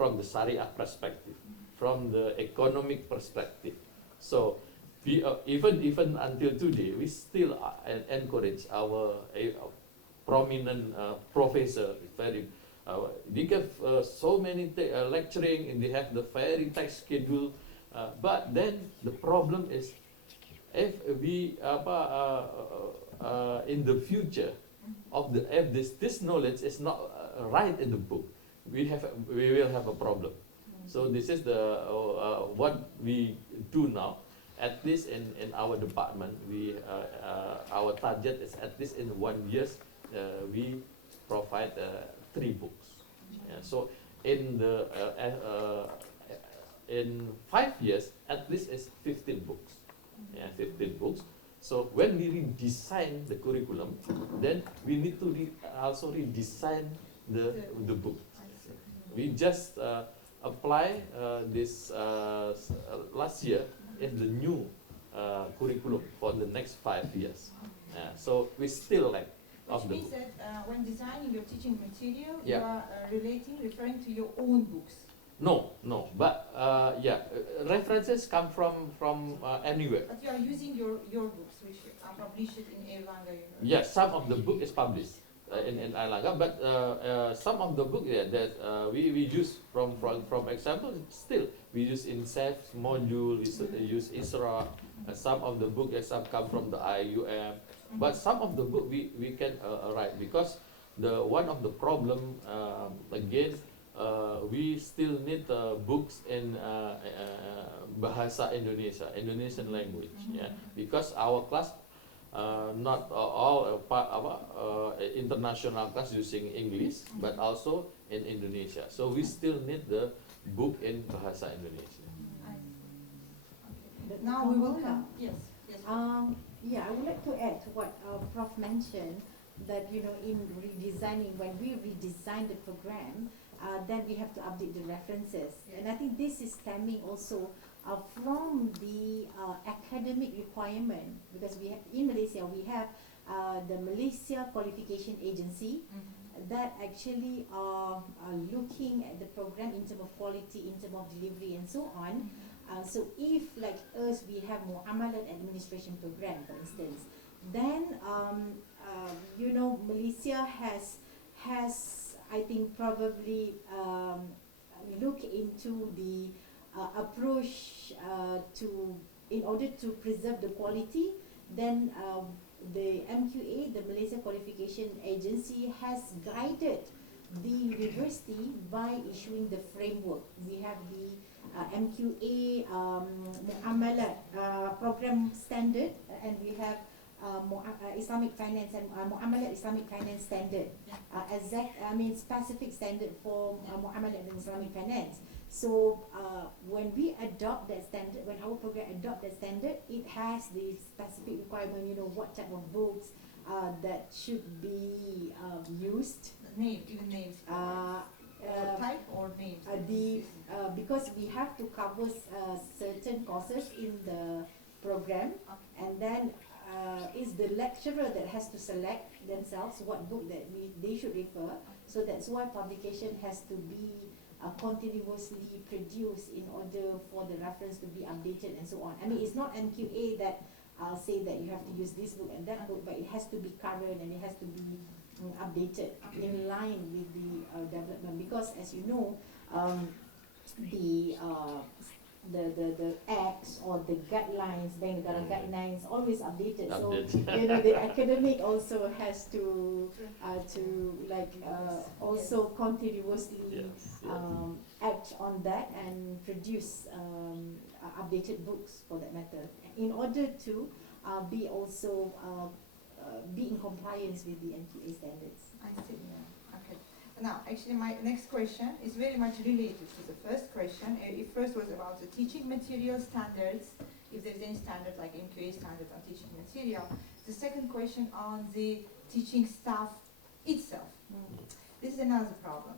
from the Sharia perspective, from the economic perspective. So we even until today, we still encourage our prominent professor. Very they give so many lecturing, and they have the very tight schedule. But then the problem is, if we in the future if this knowledge is not right in the book, we will have a problem. So this is the what we do now. At least in our department, our target is at least in 1 year we provide 3 books. So in 5 years, at least it's 15 books. 15 books. So when we redesign the curriculum, then we need to also redesign the book. We just apply this last year is the new curriculum for the next 5 years. So we still lack Which of the means book. that when designing your teaching material, Yeah. you are referring to your own books. No, but references come from anywhere. But you are using your books, which are published in Erlanga University. Yes, some of the book is published in Erlanga, but some of the book that we use from example still we use in SAF module, we use ISRA. Some of the book some come from the IUM, but some of the book we can write because the one of the problem again we still need books in bahasa Indonesia, Indonesian language, because our class not all international class using English, but also in Indonesia. So we still need the book in bahasa Indonesia. Now we will come. Yes. Yeah, I would like to add to what Prof mentioned, that in redesigning, when we redesign the program, then we have to update the references. And I think this is stemming also from the academic requirement, because in Malaysia we have the Malaysia Qualification Agency that actually are looking at the program in terms of quality, in terms of delivery and so on. So if like us, we have Muamalat Administration Program, for instance, then Malaysia has I think probably look into the approach in order to preserve the quality. Then the MQA, the Malaysia Qualification Agency, has guided the university by issuing the framework. We have the MQA Muamalat program standard, and we have Islamic finance and Muamalat Islamic finance standard, specific standard for Muamalat and Islamic finance. So when we adopt that standard, when our program adopt that standard, it has the specific requirement, what type of books that should be used. Even names. Type or names? Because we have to cover certain courses in the program, and then it's the lecturer that has to select themselves what book that they should refer. So that's why publication has to be continuously produced in order for the reference to be updated and so on. I mean, it's not MQA that say that you have to use this book and that book, but it has to be current and it has to be updated in line with the development, because as you know, the acts or the guidelines, then the guidelines always updated. So the academic also has to also continuously act on that and produce updated books for that matter, in order to be also be in compliance with the MQA standards. I see. Okay. Now, actually, my next question is very much related to the first question. It first was about the teaching material standards, if there's any standard like MQA standard on teaching material. The second question on the teaching staff itself. This is another problem.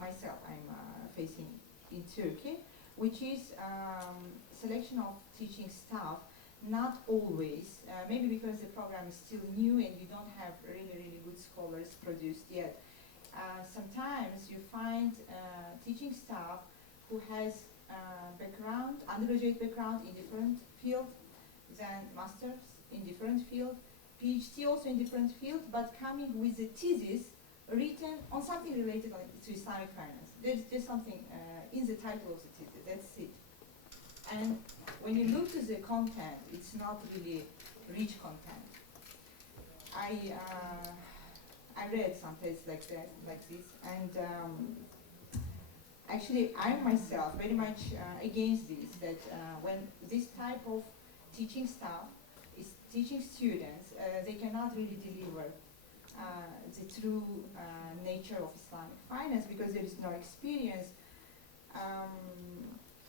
Myself, I'm facing in Turkey, which is selection of teaching staff. Not always, maybe because the program is still new and you don't have really good scholars produced yet. Sometimes you find teaching staff who has undergraduate background in different field, then masters in different field, PhD also in different field, but coming with a thesis written on something related to Islamic finance. There's just something in the title of the thesis, that's it. And when you look to the content, it's not really rich content. I read some texts like this, and actually I'm myself very much against this, that when this type of teaching staff is teaching students, they cannot really deliver the true nature of Islamic finance because there is no experience.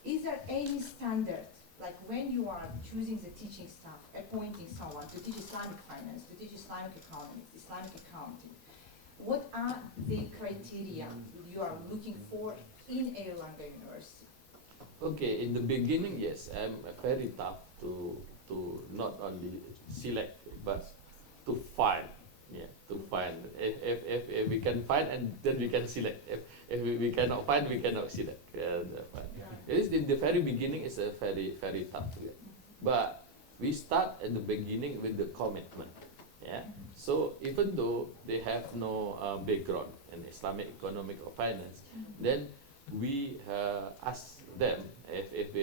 Is there any standard, like when you are choosing the teaching staff, appointing someone to teach Islamic finance, to teach Islamic economics, Islamic accounting, what are the criteria you are looking for in Erlanga University? Okay, in the beginning, yes, I'm very tough to not only select but to find. Yeah, to find. If we can find, and then we can select. If we cannot find, we cannot select. It is in the very beginning. It's a very tough. Yeah. But we start at the beginning with the commitment. Yeah. So even though they have no background in Islamic economic or finance, then we ask them if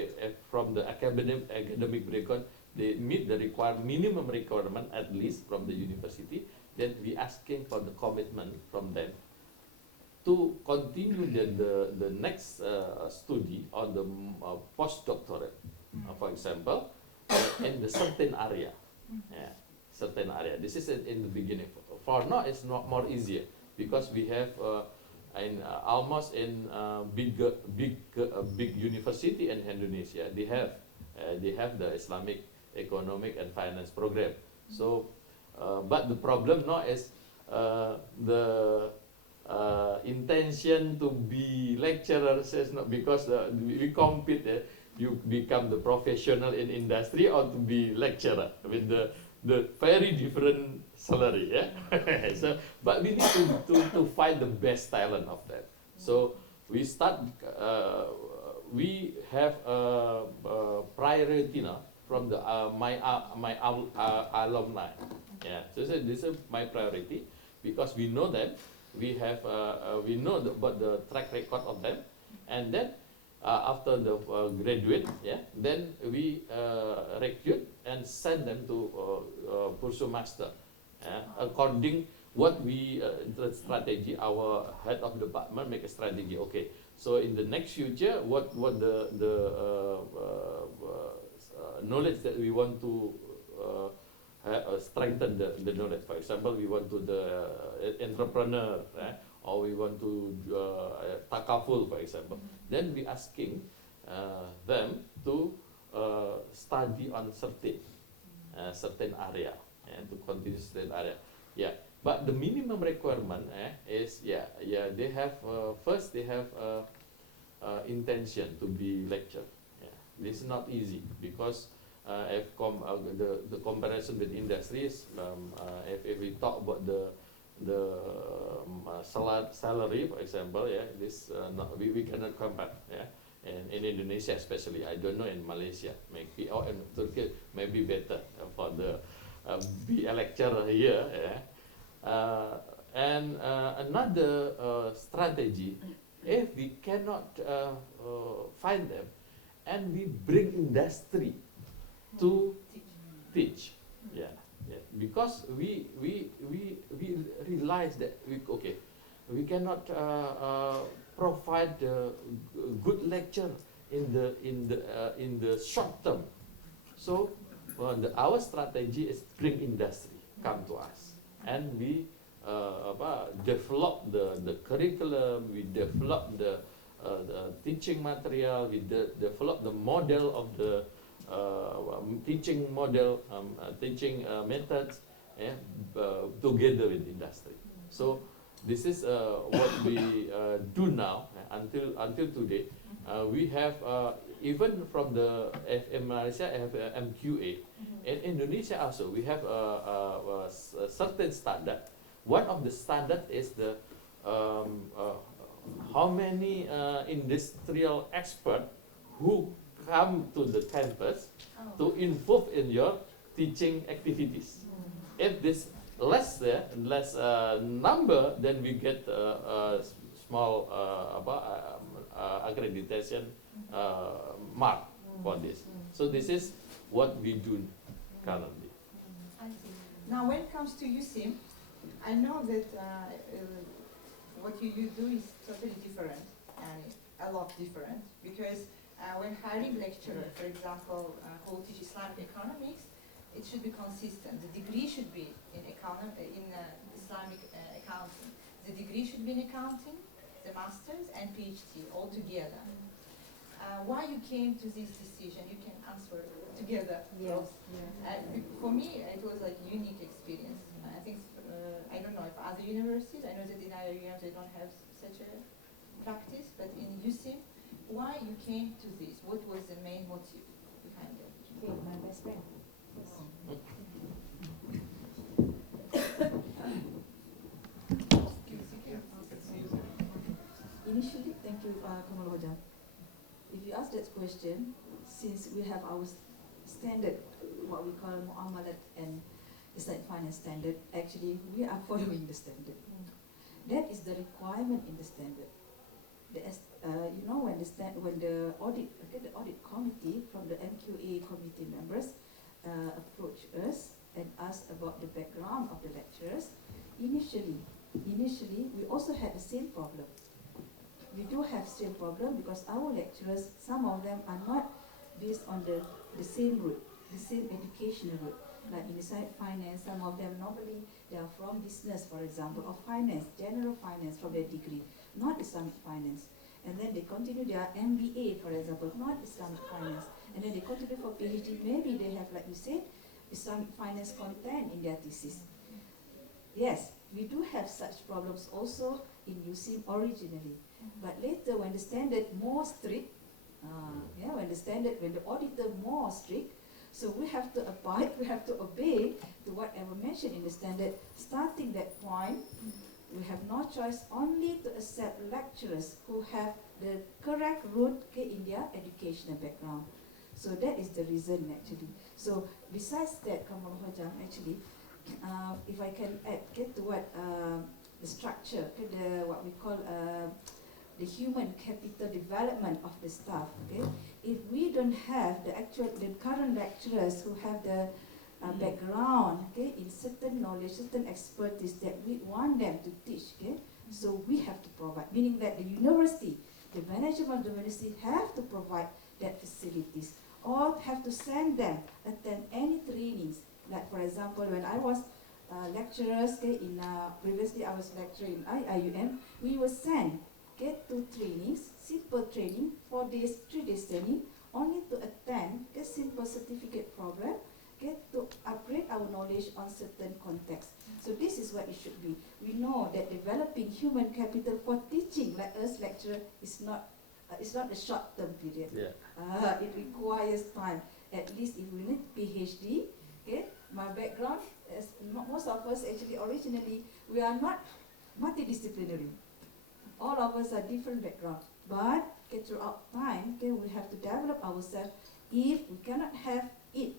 from the academic background they meet the minimum requirement at least from the university, then we asking for the commitment from them to continue the next study on the postdoctorate, for example, in the certain area. Yeah, certain area. This is in the beginning. For now, it's not more easier because we have almost in big university in Indonesia. They have the Islamic economic and finance program. So, but the problem now is the intention to be lecturers is not because we compete. You become the professional in industry or to be lecturer with the very different salary, yeah. So, but we need to find the best talent of that. So we start. We have a priority now from the my alumni. Yeah. So this is my priority because we know them. We have we know about the track record of them, and then after the graduate, yeah, then we recruit and send them to pursue master, according what we the strategy. Our head of department make a strategy. Okay, so in the next future, what the knowledge that we want to strengthen the knowledge. For example, we want to the entrepreneur, or we want to takaful, for example. Then we asking them to study on certain area and to continue certain area. Yeah, but the minimum requirement is they have first they have intention to be lecturer. Yeah, this is not easy because if the comparison with industries, if we talk about the salary, for example, yeah, this we cannot compare, yeah. And in Indonesia especially, I don't know in Malaysia, maybe or in Turkey, maybe better for the be a lecturer here, yeah. And another strategy, if we cannot find them, and we bring industry to teach, yeah. Yeah, because we realize that we cannot provide good lecture in the short term. So our strategy is bring industry come to us, and we develop the curriculum, we develop the teaching material, we develop the model of the teaching model, teaching methods, together with industry. So this is what we do now until today. We have even from the in Malaysia, I have MQA. In Indonesia also, we have a certain standard. One of the standard is the how many industrial expert who come to the campus to involve in your teaching activities. If this less number, then we get a small accreditation mark for this. So this is what we do currently. I see. Now, when it comes to USIM, I know that what you do is totally different and a lot different because when hiring lecturer, for example, who will teach Islamic economics, it should be consistent. The degree should be in Islamic accounting. The degree should be in accounting, the master's and PhD all together. Why you came to this decision? You can answer together. Yes. For me, it was like a unique experience. I think I don't know if other universities. I know that in other universities they don't have such a practice, but in USIM, why you came to this? What was the main motive behind it? Okay, my best friend. Yes. Initially, thank you, Kamal Hojam. If you ask that question, since we have our standard, what we call Muamalat and Islamic finance standard, actually we are following the standard. That is the requirement in the standard. You know, when the audit committee from the MQA committee members approach us and ask about the background of the lecturers, initially we also had the same problem. We do have same problem because our lecturers, some of them are not based on the same route, the same educational route. Like in Islamic finance, some of them normally they are from business, for example, or finance, general finance from their degree, not Islamic finance. And then they continue their MBA, for example, not Islamic finance. And then they continue for PhD, maybe they have, like you said, Islamic finance content in their thesis. Yes, we do have such problems also in USIM originally. But later when the standard more strict, when the auditor more strict, so we have to abide, we have to obey to whatever mentioned in the standard. Starting that point, we have no choice only to accept lecturers who have the correct route in their educational background. So that is the reason actually. So besides that, Kamal Hojam, actually, if I can get to what the structure, what we call the human capital development of the staff. Okay, if we don't have the current lecturers who have the background, okay, in certain knowledge, certain expertise that we want them to teach, okay, so we have to provide. Meaning that the university, the management of the university have to provide that facilities, or have to send them attend any trainings. Like for example, when I was lecturers, okay, in previously I was lecturing in IIUM, we were sent to trainings, simple training, 4 days, 3 days training, only to attend a simple certificate program, to upgrade our knowledge on certain contexts. So this is what it should be. We know that developing human capital for teaching, like us lecturer, is not it's not a short-term period. Yeah. It requires time. At least if we need PhD, okay, my background, as most of us actually originally, we are not multidisciplinary. All of us are different background, but throughout time, we have to develop ourselves. If we cannot have it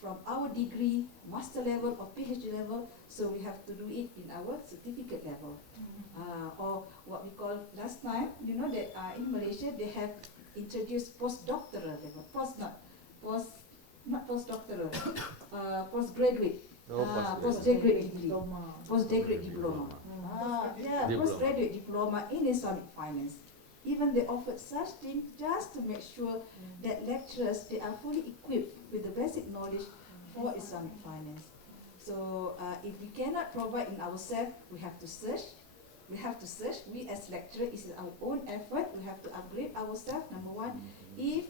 from our degree, master level or PhD level, so we have to do it in our certificate level. Or what we call last time, you know that in Malaysia they have introduced postdoctoral level, postgraduate. Postgraduate diploma. Postgraduate diploma. Postgraduate diploma in Islamic finance. Even they offered such things just to make sure that lecturers, they are fully equipped with the basic knowledge for Islamic finance. So if we cannot provide in ourselves, we have to search. We as lecturers, it's our own effort. We have to upgrade ourselves. Number one, if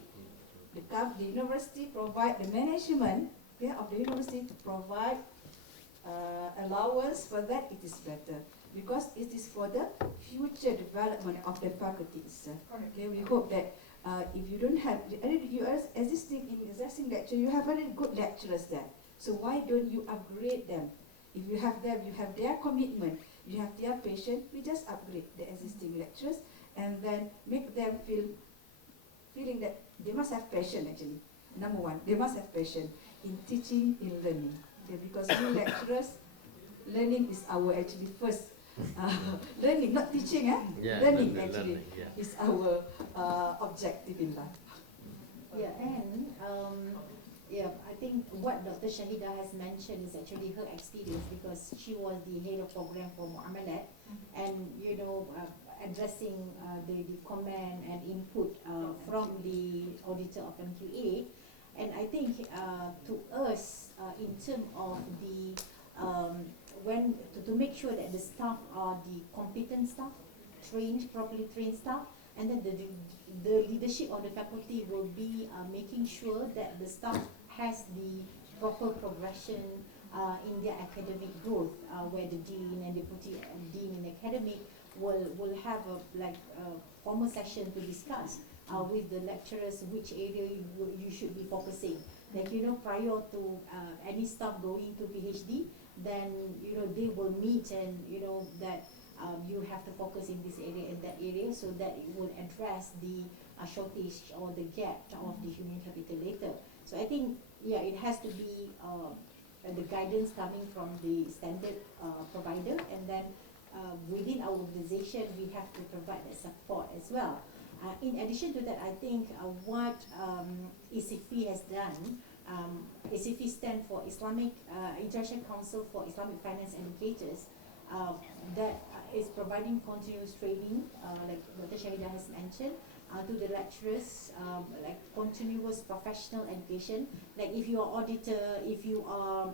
the university provide the management of the university to provide allowance for that, it is better, because it is for the future development of the faculty itself. Okay, we hope that if you don't have, you are existing lecturer, you have very good lecturers there. So why don't you upgrade them? If you have them, you have their commitment, you have their patience, we just upgrade the existing lecturers and then make them feeling that they must have passion actually. Number one, they must have passion in teaching, in learning. Okay, because we lecturers, learning is our actually first learning, not teaching, learning actually is our objective in life. Yeah, and I think what Dr. Shahida has mentioned is actually her experience, because she was the head of program for Muamalat, and addressing the comment and input from the auditor of MQA. And I think to us, in terms of the to make sure that the staff are the competent staff, properly trained staff, and then the leadership of the faculty will be making sure that the staff has the proper progression in their academic growth, where the dean and deputy dean in academic will have a formal session to discuss with the lecturers which area you should be focusing. Like, you know, prior to any staff going to PhD, then, you know, they will meet and, you know, that you have to focus in this area and that area, so that it will address the shortage or the gap of the human capital later. So I think, yeah, it has to be the guidance coming from the standard provider, and then within our organization we have to provide that support as well. In addition to that, I think what ISIFI has done, ISIFI stands for Islamic International Council for Islamic Finance Educators, that is providing continuous training, like Dr. Shahida has mentioned, to the lecturers, like continuous professional education. Like if you are auditor, if you are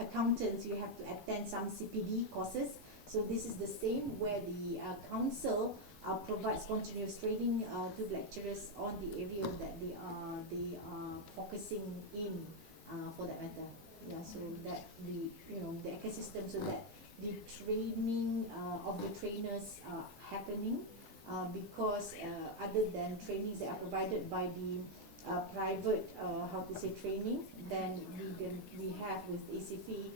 accountants, you have to attend some CPD courses. So this is the same, where the council provides continuous training to lecturers on the area that they are focusing in, for that matter. Yeah, so that the, you know, the ecosystem, so that the training of the trainers happening, because other than trainings that are provided by the private how to say training, then we have with ACP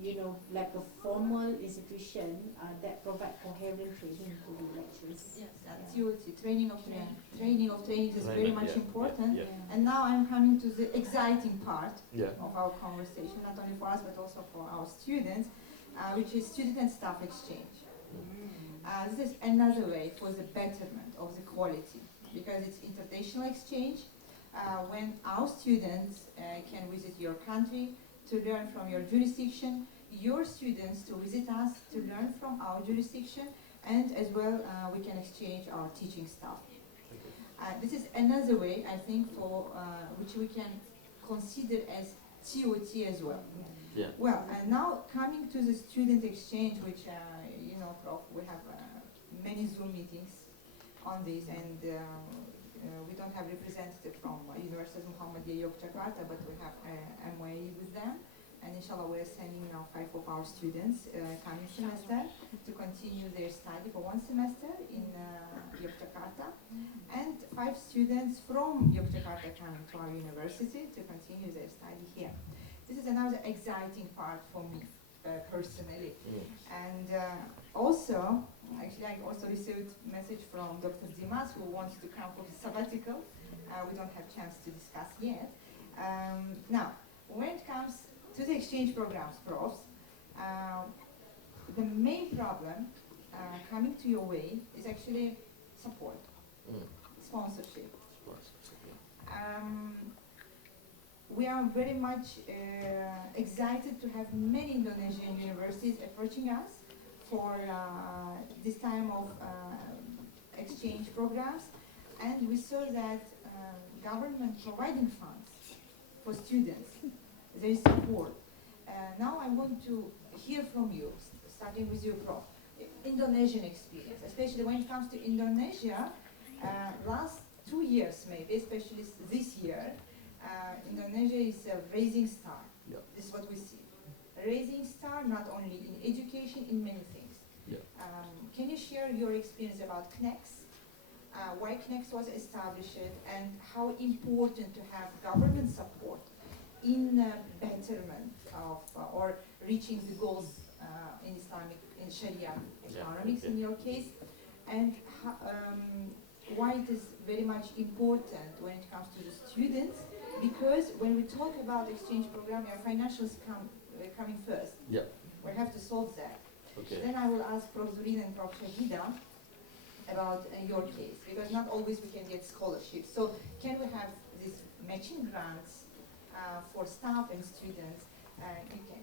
you know, like a formal institution that provide coherent training to the lecturers. Yes, absolutely. Training of training. Training of training is very much important. Yeah. And now I'm coming to the exciting part Yeah. of our conversation, not only for us but also for our students, which is student and staff exchange. This is another way for the betterment of the quality, because it's international exchange. When our students can visit your country to learn from your jurisdiction, your students to visit us to learn from our jurisdiction, and as well we can exchange our teaching staff. This is another way, I think, for which we can consider as TOT as well. Yeah. Well, and now coming to the student exchange, which you know, Prof, we have many Zoom meetings on this, and we don't have representative from University of Muhammadiyah Yogyakarta, but we have MOA with them, and inshallah we're sending now 5 of our students coming semester to continue their study for 1 semester in Yogyakarta, and 5 students from Yogyakarta coming to our university to continue their study here. This is another exciting part for me personally. And also, actually I also received a message from Dr. Dimas, who wants to come for his sabbatical. We don't have chance to discuss yet. Now, when it comes to the exchange programs, profs, the main problem coming to your way is actually support, sponsorship. We are very much excited to have many Indonesian universities approaching us for this time of exchange programs, and we saw that government providing funds for students, there is support. Now I want to hear from you, starting with you, Prof. Indonesian experience, especially when it comes to Indonesia, last 2 years maybe, especially this year, Indonesia is a rising star. Yeah. This is what we see. A rising star, not only in education, in many things. Yeah. Can you share your experience about CNEX? Why CNEX was established, and how important to have government support in betterment of or reaching the goals in Islamic, in Sharia economics in your case, and why it is very much important when it comes to the students, because when we talk about exchange program, your financials coming first. Yeah. We have to solve that. Okay. Then I will ask Prof. Zurin and Prof. Shahida about your case, because not always we can get scholarships. So can we have these matching grants for staff and students?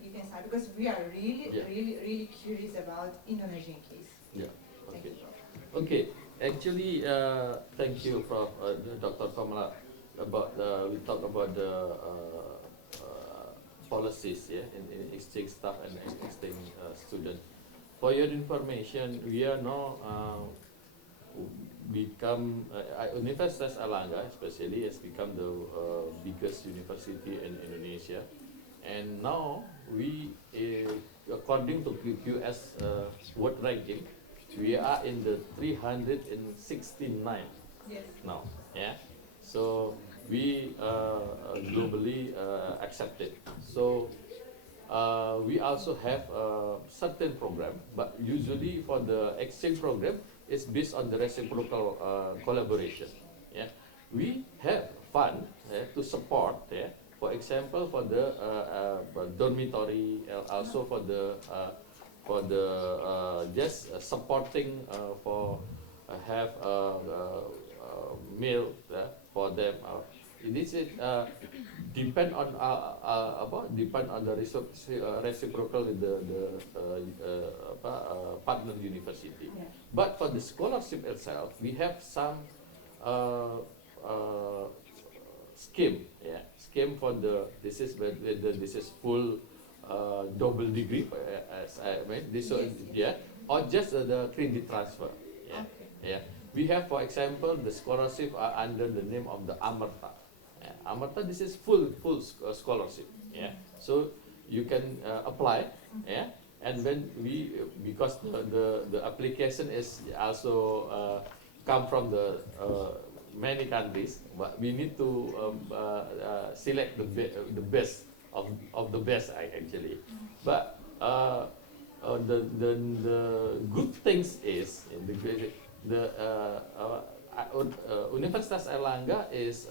You can start, because we are really curious about Indonesian case. Yeah. Thank Okay. you, Prof. Okay. Actually, thank you, Prof. Dr. Kamala. About we talk about the policies, in exchange staff and exchange student. For your information, we are now become Universitas Airlangga especially has become the biggest university in Indonesia, and now we according to QS World Ranking, we are in the 369 Yes. now. Yeah, so we globally accept it. So we also have a certain program, but usually for the exchange program, it's based on the reciprocal collaboration. Yeah, we have fund to support. Yeah, for example, for the dormitory, also for the just supporting for have meal for them. This is depend on about depend on the reciprocal with the partner university. Yeah. But for the scholarship itself, we have some uh, uh, scheme. Yeah, scheme for the this is whether this is full double degree as I mean this Yes, yeah, or just the credit transfer. Yeah, Okay. yeah. We have, for example, the scholarship are under the name of the Amarta. Yeah, Amarta, this is full scholarship. Yeah, so you can apply. Yeah, and when we because the application is also come from the many countries, but we need to select the best of the best actually. But the good things is the Universitas Airlangga is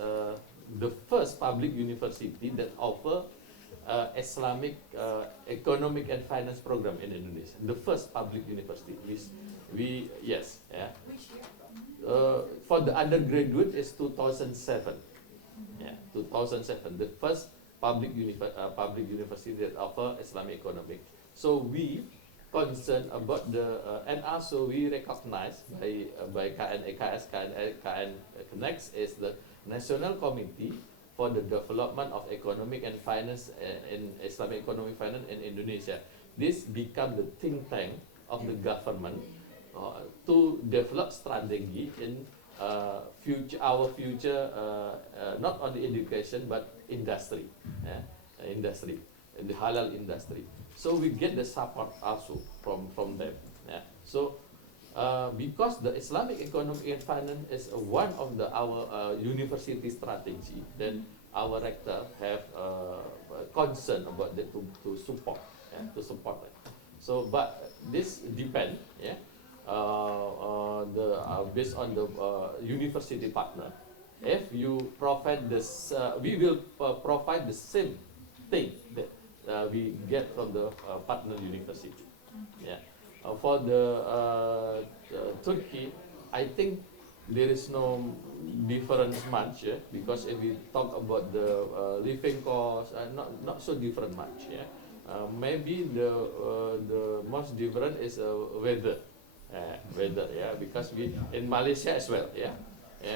the first public university that offer Islamic economic and finance program in Indonesia. The first public university. We yes, yeah. Which year? For the undergraduate is 2007. Yeah, 2007. The first public university that offer Islamic economic. So we concerned about the and also we recognize by KNEKS, KN Connects is the National Committee for the Development of Economic and Finance in Islamic Economic Finance in Indonesia. This become the think tank of the government to develop strategy in our future not only education but industry, industry, the halal industry. So we get the support also from them. Yeah. So because the Islamic economy and finance is one of our university strategy, then our rector have concern about that to support, to support it. So, but this depend, based on the university partner. If you provide this, we will provide the same thing that we get from the partner university. Yeah. For the Turkey, I think there is no difference much, because if we talk about the living cost, not so different much. Yeah. Maybe the most different is weather. Weather, because we in Malaysia as well,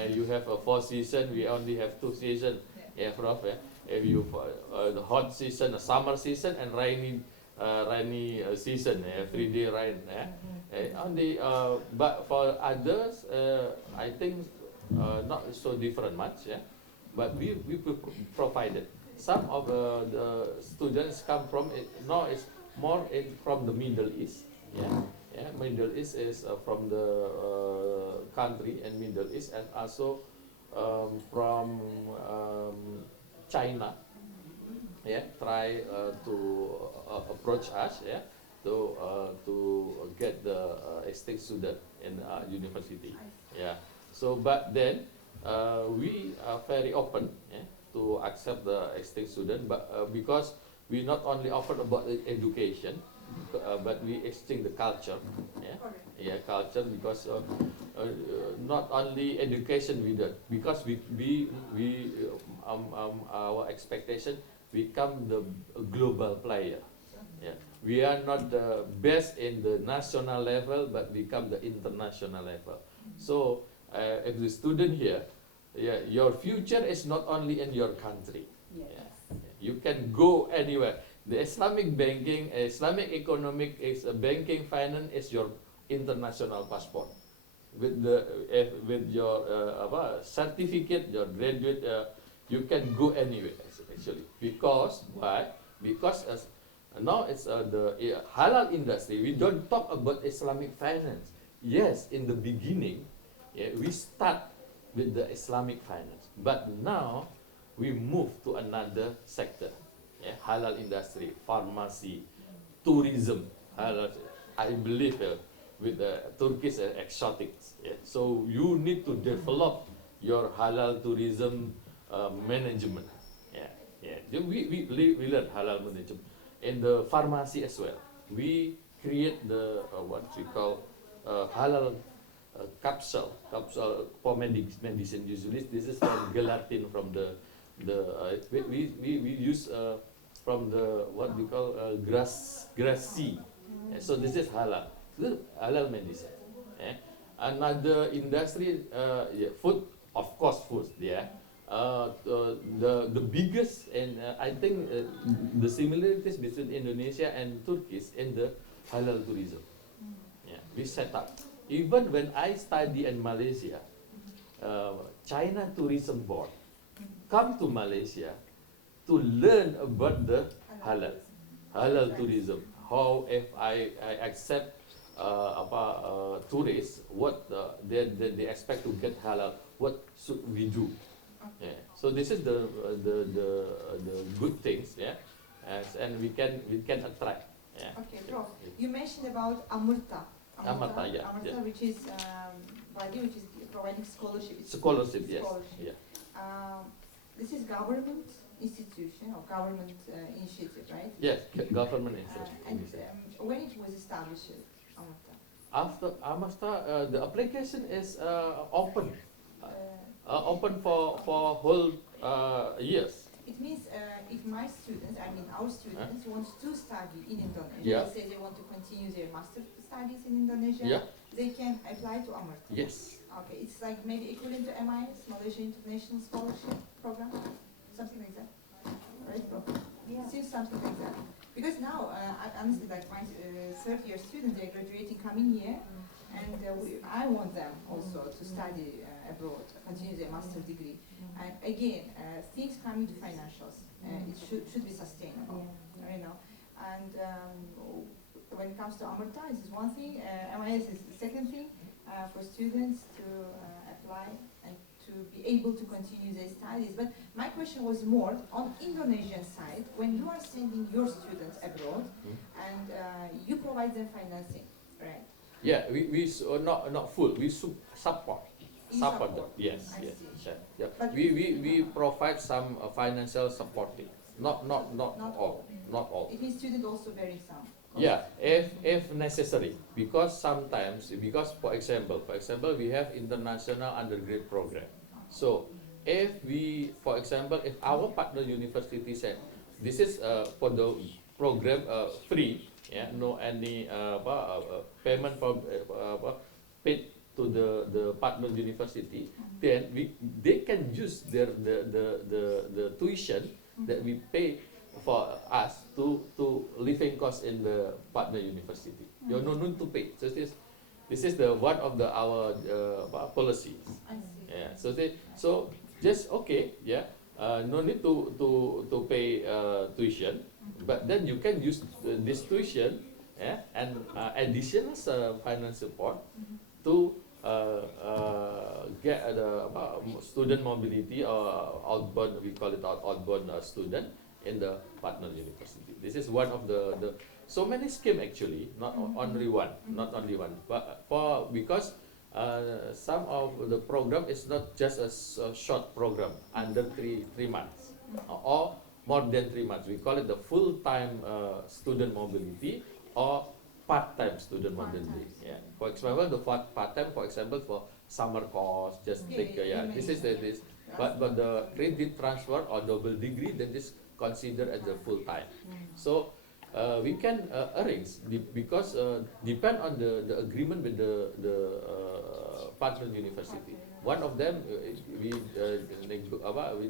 you have a 4 season, we only have 2 season, Prof. If you the hot season, the summer season, and rainy season, 3-day rain, only. But for others, I think not so different much, But we provided. Some of the students come from now it's more from the Middle East, Middle East is from the country and Middle East, and also from China, try to approach us, to get the exchange student in university, So, but then we are very open, to accept the exchange student, but because we not only offer about the education, but we exchange the culture, culture, because not only education we do, because our expectation become the global player. We are not the best in the national level, but become the international level. So if the student here, your future is not only in your country. You can go anywhere. The Islamic banking, Islamic economic is banking finance is your international passport. With your certificate, your graduate, you can go anywhere actually. Because why? Because now it's the halal industry. We don't talk about Islamic finance. Yes, in the beginning, we start with the Islamic finance. But now we move to another sector, yeah, halal industry, pharmacy, tourism. Halal, I believe with the Turkish exotics. Yeah. So you need to develop your halal tourism management. Yeah, yeah. We learn halal management in the pharmacy as well. We create the what we call halal capsule for medicine. Usually this is from gelatin from the we use from the what we call grass seed. So this is halal. This is halal medicine. Eh? Another industry, yeah, food, of course, food. Yeah. The biggest and I think the similarities between Indonesia and Turkey is in the halal tourism. Yeah, we set up. Even when I study in Malaysia, China Tourism Board come to Malaysia to learn about the halal tourism. How if I accept tourists, what they expect to get halal, what should we do? Yeah. So this is the good things, yeah, and we can attract. Yeah. Okay, Prof. You mentioned about Amurta. Amurta, yeah, Amurta, yeah. which is body which is providing scholarship. Scholarship, yes. Scholarship. Yeah. This is government institution or government initiative, right? Yes, government And initiative. when it was established, Amurta? After Amasta, the application is open for whole years. It means if my students, I mean our students, want to study in Indonesia, Yeah. let's say they want to continue their master studies in Indonesia, Yeah. they can apply to Amurta. Yes. Okay, it's like maybe equivalent to MIS, Malaysia International Scholarship Program, something like that, right, Prof? Yeah. Seems something like that. Because now, honestly, like my third-year students, they're graduating coming year, and I want them also to study abroad, continue their master degree. And again, things coming to financials, it should be sustainable, you know. And when it comes to Amurta, this is one thing. MIS is the second thing for students to apply and to be able to continue their studies. But my question was more on Indonesian side, when you are sending your students abroad and you provide them financing, right? Yeah, we not full. We support. You Support them. support. Yes, I yes. see. Yeah. But We provide some financial supporting. Not Not all. Not all. it means students also bearing some cost. Yeah, if necessary, because sometimes, for example, we have international undergrad program. So if we, for example, if our partner university said this is for the program free, yeah, no any payment from paid to the partner university, then they can use the tuition that we pay for us to living cost in the partner university. You no need to pay. So this is the one of our policies. I see. Yeah. So just okay. Yeah. No need to pay tuition, but then you can use this tuition, yeah, and additional finance support to get the student mobility or outbound. We call it outbound student in the partner university. This is one of the so many scheme actually, not only one, but because some of the program is not just a short program under three months or more than 3 months. We call it the full-time student mobility or part-time student mobility. Yeah. For example, the part-time, for example, for summer course, just take this is this. But the credit transfer or double degree, that is considered as a full-time. So we can arrange because depend on the agreement with the partner university. One of them we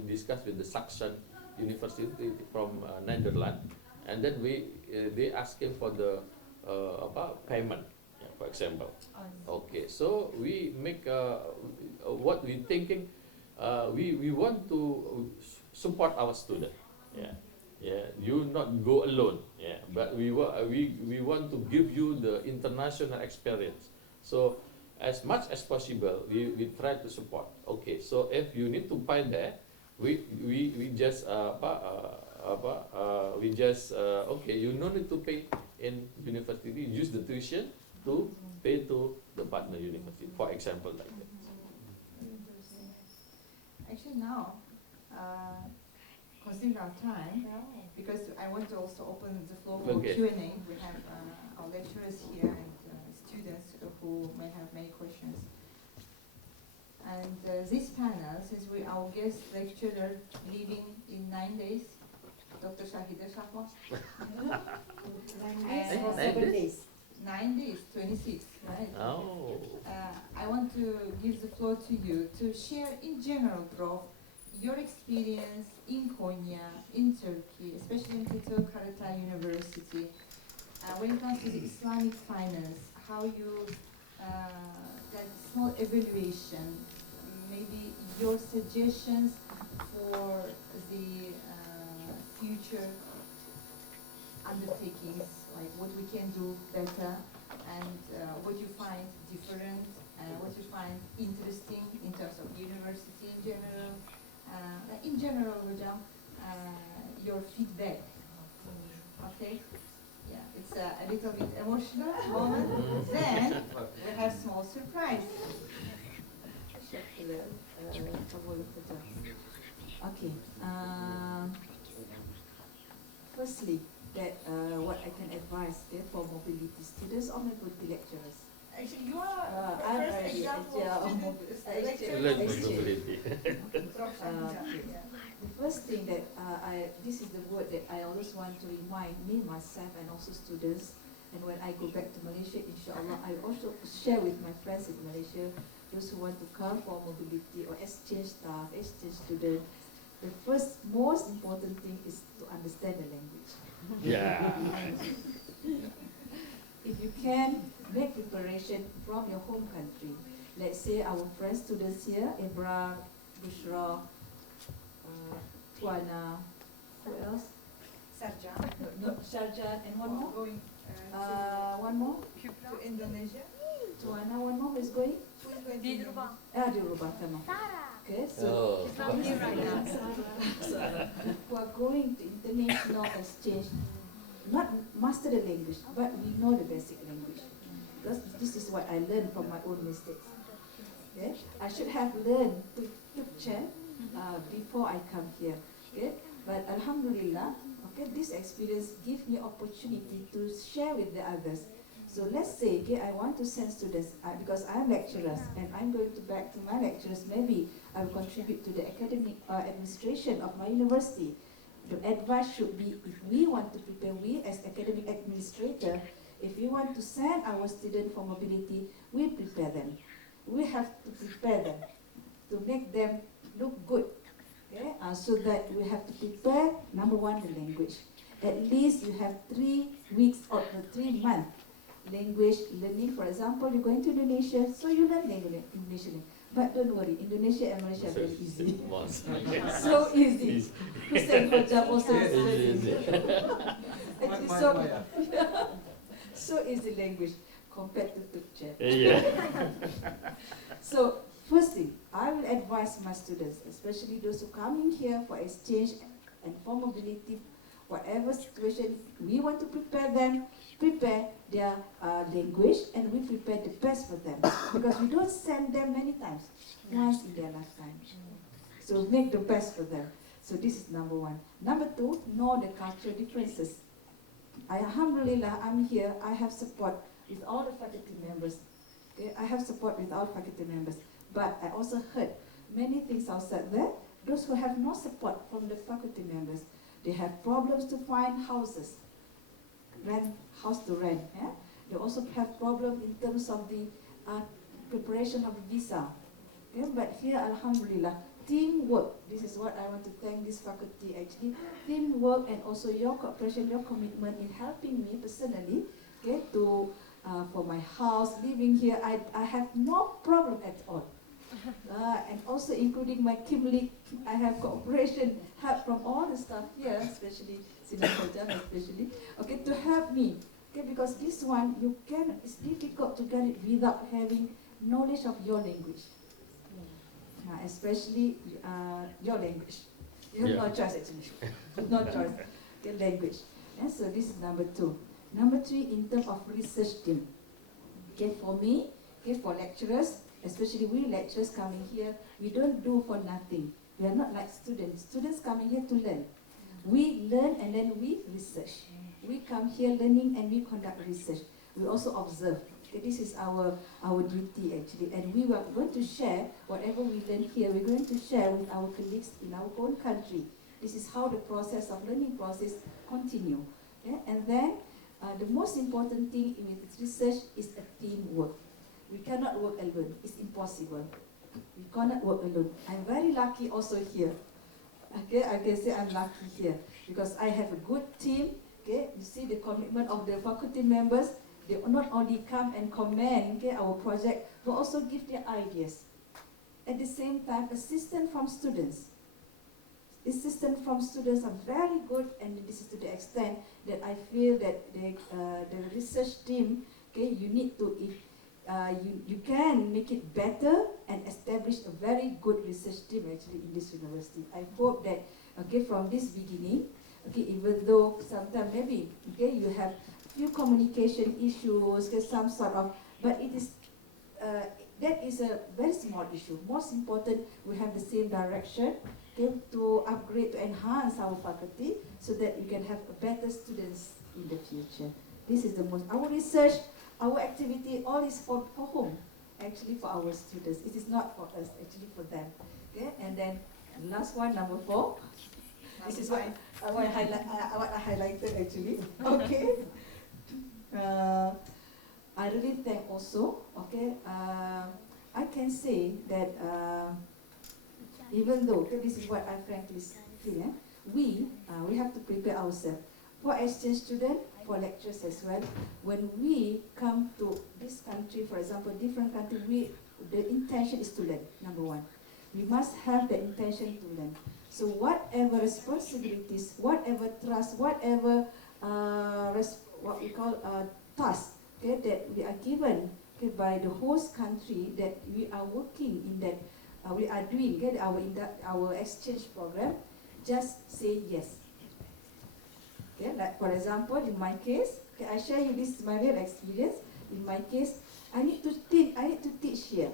discussed with the Saxon University from Netherlands, and then they asking for the payment, yeah, for example. Okay, so we make what we thinking. We want to support our student. Yeah. Yeah, you not go alone. Yeah, but we want to give you the international experience. So as much as possible, we try to support. Okay, so if you need to buy that, we just okay, you no need to pay in university. Use the tuition to pay to the partner university, for example, like that. Actually now, considering our time, because I want to also open the floor for Okay. Q&A. We have our lecturers here and students who may have many questions. And this panel, since our guest lecturer leaving in 9 days, Dr. Shahida Shahwa, 9 days or 7 days. 9 days, 26, right? Oh. I want to give the floor to you to share in general, Prof, your experience in Konya, in Turkey, especially in Peter Karatay University, when it comes to the Islamic finance, how you, that small evaluation, maybe your suggestions for the future undertakings, like what we can do better, and what you find different, what you find interesting in terms of university in general. Hocam, your feedback. Okay? Yeah, it's a little bit emotional moment. Then we have small surprise. Okay. Firstly, that what I can advise for mobility students or mobility lecturers. Actually, you are I'm first already example yeah, of lecture. Mobility. The first thing that this is the word that I always want to remind me, myself, and also students. And when I go back to Malaysia, inshallah, I also share with my friends in Malaysia, those who want to come for mobility or exchange staff, exchange student. The first, most important thing is to understand the language. Yeah. If you can make preparation from your home country, let's say our friends students here, Ibra, Bushra, Tuana, who else? Sarjan. No, Sharjan, and one more? Going One more? to Indonesia. Tuana, one more who is going? Who is going to Indonesia? Dirubah, come on. Okay, so Oh. Here right now. who are going to international exchange, not master the language, but we know the basic language. Because this is what I learned from my own mistakes. Okay? I should have learned Turkchen before I come here. Okay? But Alhamdulillah, okay, this experience gives me opportunity to share with the others. So let's say, okay, I want to send students, because I'm lecturers, and I'm going to back to my lecturers, maybe I will contribute to the academic administration of my university. The advice should be, if we want to prepare, we as academic administrator, if we want to send our students for mobility, we prepare them. We have to prepare them to make them look good. Okay? So that we have to prepare, number one, the language. At least you have 3 weeks or 3 months language learning. For example, you're going to Indonesia, so you learn Indonesian. But don't worry, Indonesia and Malaysia are very easy. So easy. Hussein Khojab also is very easy. Actually, so easy language compared to Turkchen. Yeah. So first thing, I will advise my students, especially those who come in here for exchange and for mobility, whatever situation, we want to prepare them, prepare their language, and we prepare the best for them. Because we don't send them many times, once in their lifetime. So make the best for them. So this is number one. Number two, know the cultural differences. Alhamdulillah, I'm here, I have support with all the faculty members. Okay? I have support with all faculty members. But I also heard many things outside there. Those who have no support from the faculty members, they have problems to find houses, house to rent. Yeah? They also have problems in terms of the preparation of the visa. Okay? But here, alhamdulillah, teamwork. This is what I want to thank this faculty actually. Teamwork and also your cooperation, your commitment in helping me personally, okay, to for my house, living here. I have no problem at all. And also including my Kimlik, I have cooperation, help from all the staff here, especially Sinakojan especially, okay, to help me. Okay, because this one, it's difficult to get it without having knowledge of your language, especially your language. You have no choice actually, no choice, your language. And so this is number 2. Number 3, in terms of research team. Okay, for me, okay, for lecturers, especially we lecturers coming here, we don't do for nothing. We are not like students. Students coming here to learn. We learn and then we research. We come here learning and we conduct research. We also observe. Okay, this is our duty actually, and we are going to share whatever we learn here. We're going to share with our colleagues in our own country. This is how the process of learning process continue. Okay? And then the most important thing with research is a teamwork. We cannot work alone. It's impossible. We cannot work alone. I'm very lucky also here. Okay, I can say I'm lucky here because I have a good team. Okay, you see the commitment of the faculty members. They not only come and comment, okay, our project, but also give their ideas. At the same time, assistance from students. Assistance from students are very good, and this is to the extent that I feel that the research team, okay, you need to, if you can make it better and establish a very good research team actually in this university. I hope that, okay, from this beginning, okay, even though sometimes maybe, okay, you have few communication issues, okay, some sort of, but it is, that is a very small issue. Most important, we have the same direction, okay, to upgrade, to enhance our faculty so that we can have better students in the future. This is the most, our research, our activity, all is for whom? Actually for our students. It is not for us, actually for them. Okay, and then last one, number 4. This is what I highlighted actually. Okay. I really think also, okay, I can say that even though, okay, this is what I frankly feel, we have to prepare ourselves for exchange students, for lectures as well. When we come to this country, for example, different country, the intention is to learn, number 1. We must have the intention to learn. So whatever responsibilities, whatever trust, whatever what we call task, okay, that we are given, okay, by the host country, that we are working in that, we are doing, okay, our exchange program, just say yes. Okay, like for example, in my case, okay, I share you this is my real experience. In my case, I need to teach here.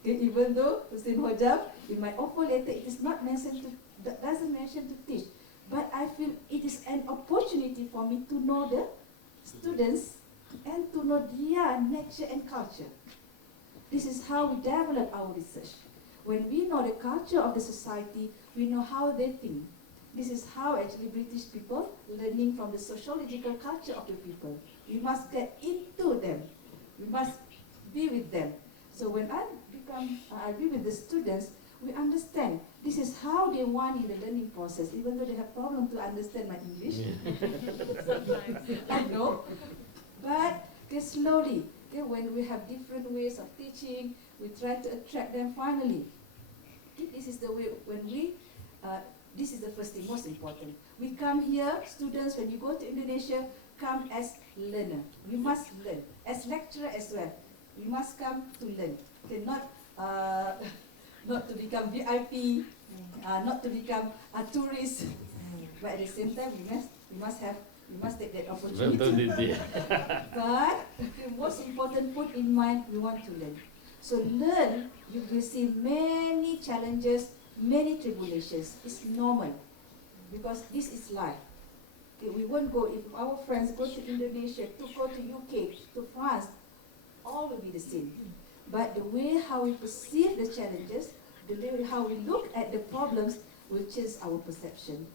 Okay, even though Hussein Hojab, in my offer letter, it is not mentioned to, doesn't mention to teach, but I feel it is an opportunity for me to know the students and to know their nature and culture. This is how we develop our research. When we know the culture of the society, we know how they think. This is how actually British people learning from the sociological culture of the people. We must get into them. We must be with them. So when I be with the students, we understand this is how they want in the learning process, even though they have problem to understand my English. I know. But okay, slowly, okay, when we have different ways of teaching, we try to attract them finally. Okay, this is the way when we, this is the first thing, most important. We come here, students, when you go to Indonesia, come as learner. We must learn. As lecturer as well. We must come to learn. Okay, not not to become VIP, not to become a tourist, but at the same time we must take that opportunity. But the most important, put in mind, we want to learn. So learn, you will see many challenges, many tribulations. It's normal because this is life. Okay, we won't go, if our friends go to Indonesia, to go to UK, to France, all will be the same. But the way how we perceive the challenges, the way how we look at the problems will change our perception.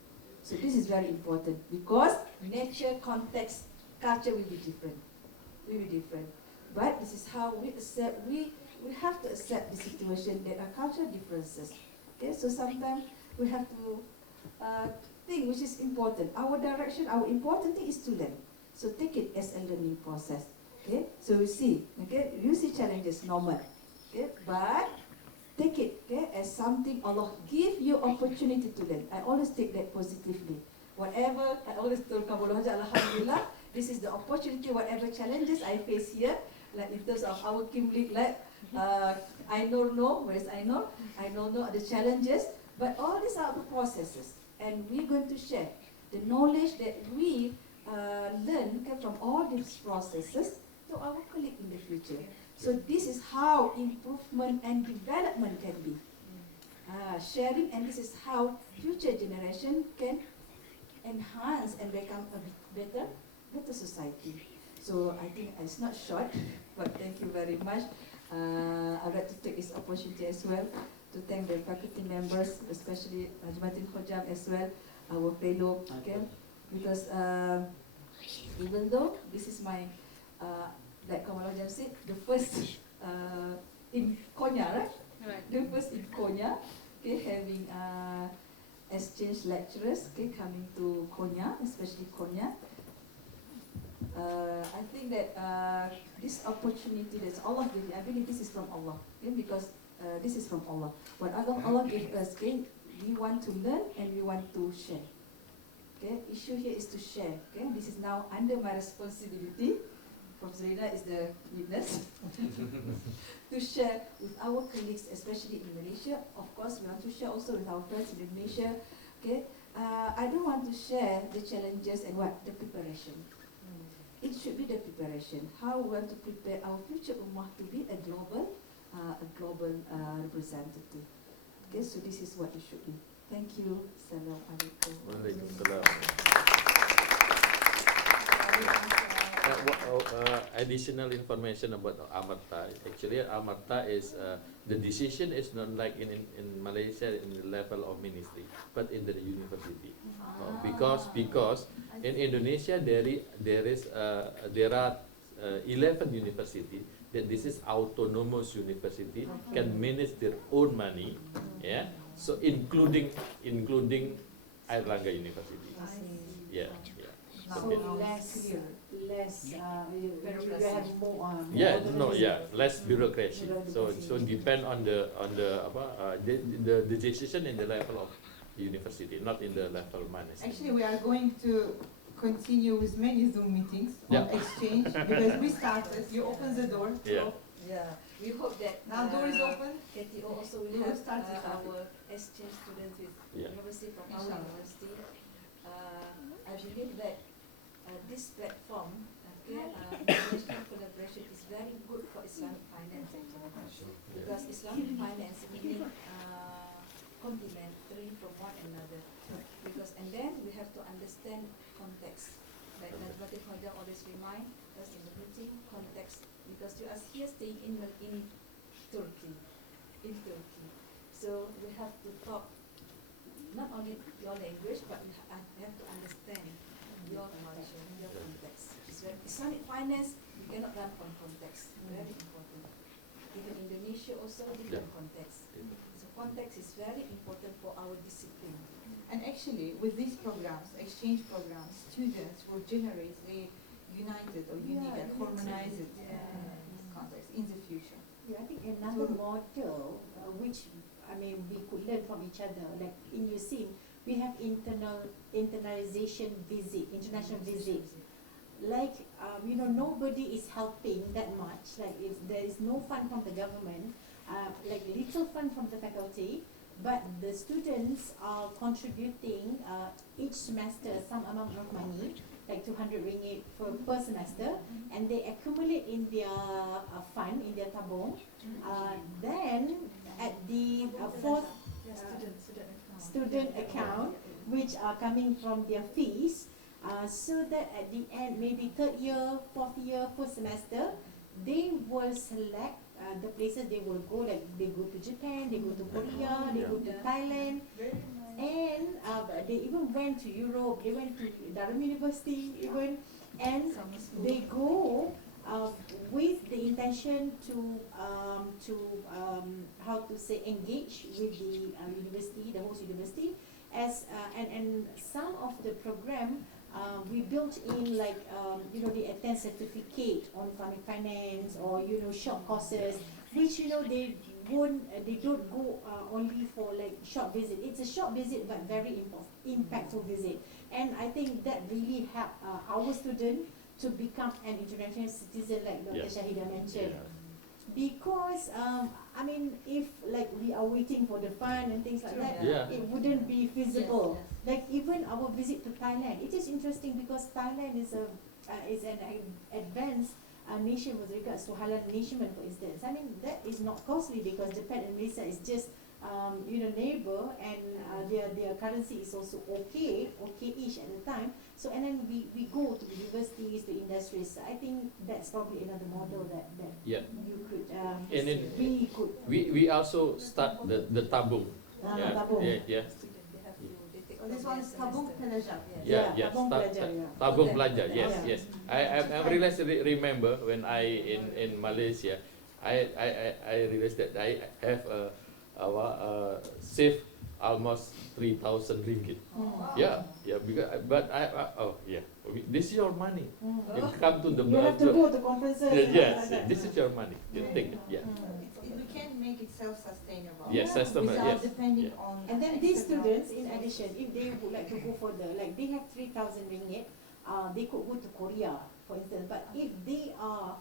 So this is very important because nature, context, culture will be different. Will be different. But this is how we accept, we have to accept the situation that are cultural differences. Okay, so sometimes we have to think which is important. Our direction, our important thing is to learn. So take it as a learning process. Okay, so we see, okay, you see challenges, normal. Okay, but take it, okay, as something Allah give you opportunity to learn. I always take that positively. Whatever, I always tell Kabul Haja, Alhamdulillah, this is the opportunity, whatever challenges I face here, like in terms of our Kimlik, like I don't know, whereas I don't know the challenges, but all these are the processes, and we're going to share the knowledge that we learn from all these processes to our colleague in the future. So this is how improvement and development can be. Sharing, and this is how future generation can enhance and become a better society. So I think it's not short, but thank you very much. I'd like to take this opportunity as well to thank the faculty members, especially Najmatin Khojam as well, our fellow, okay? Because even though this is my, like Kamala Jam said, the first in Konya, right? Right. The first in Konya, okay, having exchange lecturers, okay, coming to Konya, especially Konya. I think that this opportunity that Allah gave me, I believe this is from Allah, okay, because this is from Allah. What Allah gave us, okay, we want to learn and we want to share. Okay, issue here is to share. Okay, this is now under my responsibility. Professor Rina is the witness to share with our colleagues, especially in Malaysia. Of course, we want to share also with our friends in Indonesia. Okay, I don't want to share the challenges and what the preparation. It should be the preparation. How we want to prepare our future ummah to be a global representative. Okay, so this is what it should be. Thank you. Assalamualaikum. Waalaikumsalam. Additional information about Amarta. Actually, Amarta is the decision is not like in Malaysia in the level of ministry, but in the university. Because in Indonesia there are 11 university. That this is autonomous university can manage their own money, yeah. So including Airlangga University, yeah. So less, you have more. Less bureaucracy. So depend on the decision in the level of the university, not in the level of management. Actually, we are going to continue with many Zoom meetings Yeah. on exchange because we started. You open the door. Yeah. Yeah, we hope that Now door is open. KTO also We will will have start the traffic. our exchange students with Yeah. university from our Inshallah. university. I believe that this platform, okay, international collaboration is very good for Islamic finance actually, because Islamic finance meaning complementary from one another. Because and then we have to understand context. Like Najmatin Khojam always remind us in the meeting, context. Because you are here staying in Turkey, so we have to talk not only your language, but we have to understand your culture, your context. Islamic finance, you cannot run on context. Very important. Even Indonesia also different context. So context is very important for our discipline. And actually, with these programs, exchange programs, students will generate the united or unique and harmonized context in the future. Yeah, I think another model which we could learn from each other. Like in USIM, we have internalization visit, international visit. Like nobody is helping that much. Like if there is no fund from the government, like little fund from the faculty, but the students are contributing each semester some amount of money, like 200 ringgit per semester, and they accumulate in their fund, in their tabung. Then at the fourth student account, which are coming from their fees, so that at the end, maybe third year, fourth year, first semester, they will select the places they will go. Like they go to Japan, they go to Korea, they go to Thailand, and they even went to Europe. They went to Durham University even, and they go with the intention to engage with the university, the host university, as and some of the program we built in, like they attend certificate on Islamic finance, or short courses, which they don't go only for like short visit. It's a short visit but very impactful visit, and I think that really helped our student to become an international citizen, like Dr. Shahida mentioned. Because I mean, if like we are waiting for the fund and things like True. that, Yeah. it wouldn't be feasible. Yes, Like even our visit to Thailand, it is interesting because Thailand is an advanced nation with regards to halal nourishment, for instance. I mean, that is not costly because Japan and Malaysia is just neighbor, and their currency is also okay-ish at the time. So and then we go to the universities, to industries. I think that's probably another model that Yeah. you could And then we could we also start the tabung. Yeah. tabung. Yeah. Yeah. Student, they have to, they take So this from one their is tabung semester. pelajar. Yes. Yeah, yes. tabung pelajar, yeah. Tabung Okay. belajar, yes, Yeah. yes. I realized, remember when I in Malaysia, I realized that I have saved almost 3,000 ringgit. Yeah, yeah. Because but this is your money. You come to the You have to go to conferences. yes, and all that. this is your money. You take it. Yeah. We can make it self-sustainable. Yes, sustainable, Without yes. depending Yeah. on. And then these external- students, in addition, if they would like to go further, like they have 3,000 ringgit, they could go to Korea, for instance. But if they are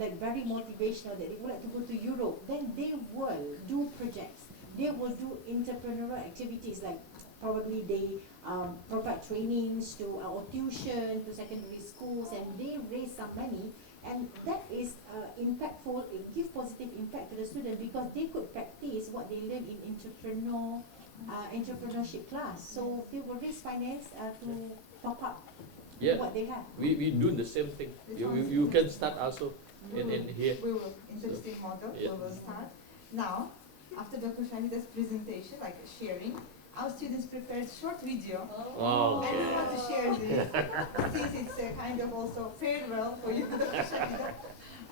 like very motivational, that they would like to go to Europe, then they will do projects. They will do entrepreneurial activities, like probably they provide trainings to or tuition to secondary schools, and they raise some money. And that is impactful. It gives positive impact to the student because they could practice what they learn in entrepreneurship class. So they will raise finance to top up Yeah. what they have. We do the same thing. You can start also in here. We will, interesting model, we Yeah. will start. Now, after Dr. Shahida's presentation, like sharing, our students prepared short video. Oh, And we okay. want to share this, since it's a kind of also farewell for you, Dr. Shahida.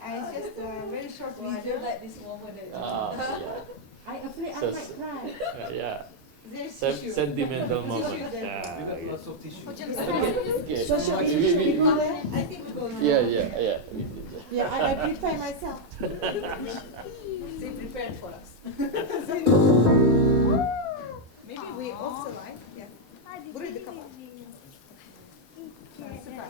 And it's just a very short Oh, I video. don't like this moment. Yeah. I'm afraid I So- might cry. Yeah. There's tissue. Sentimental Tissue moment. there. Yeah. We got Okay. lots of tissue. Okay. Social We- issue, we- we go there. I think we go now. Yeah. Yeah, I prepare myself. They prepared for us. Maybe we also like, yeah. Buraya da kapat. Süper.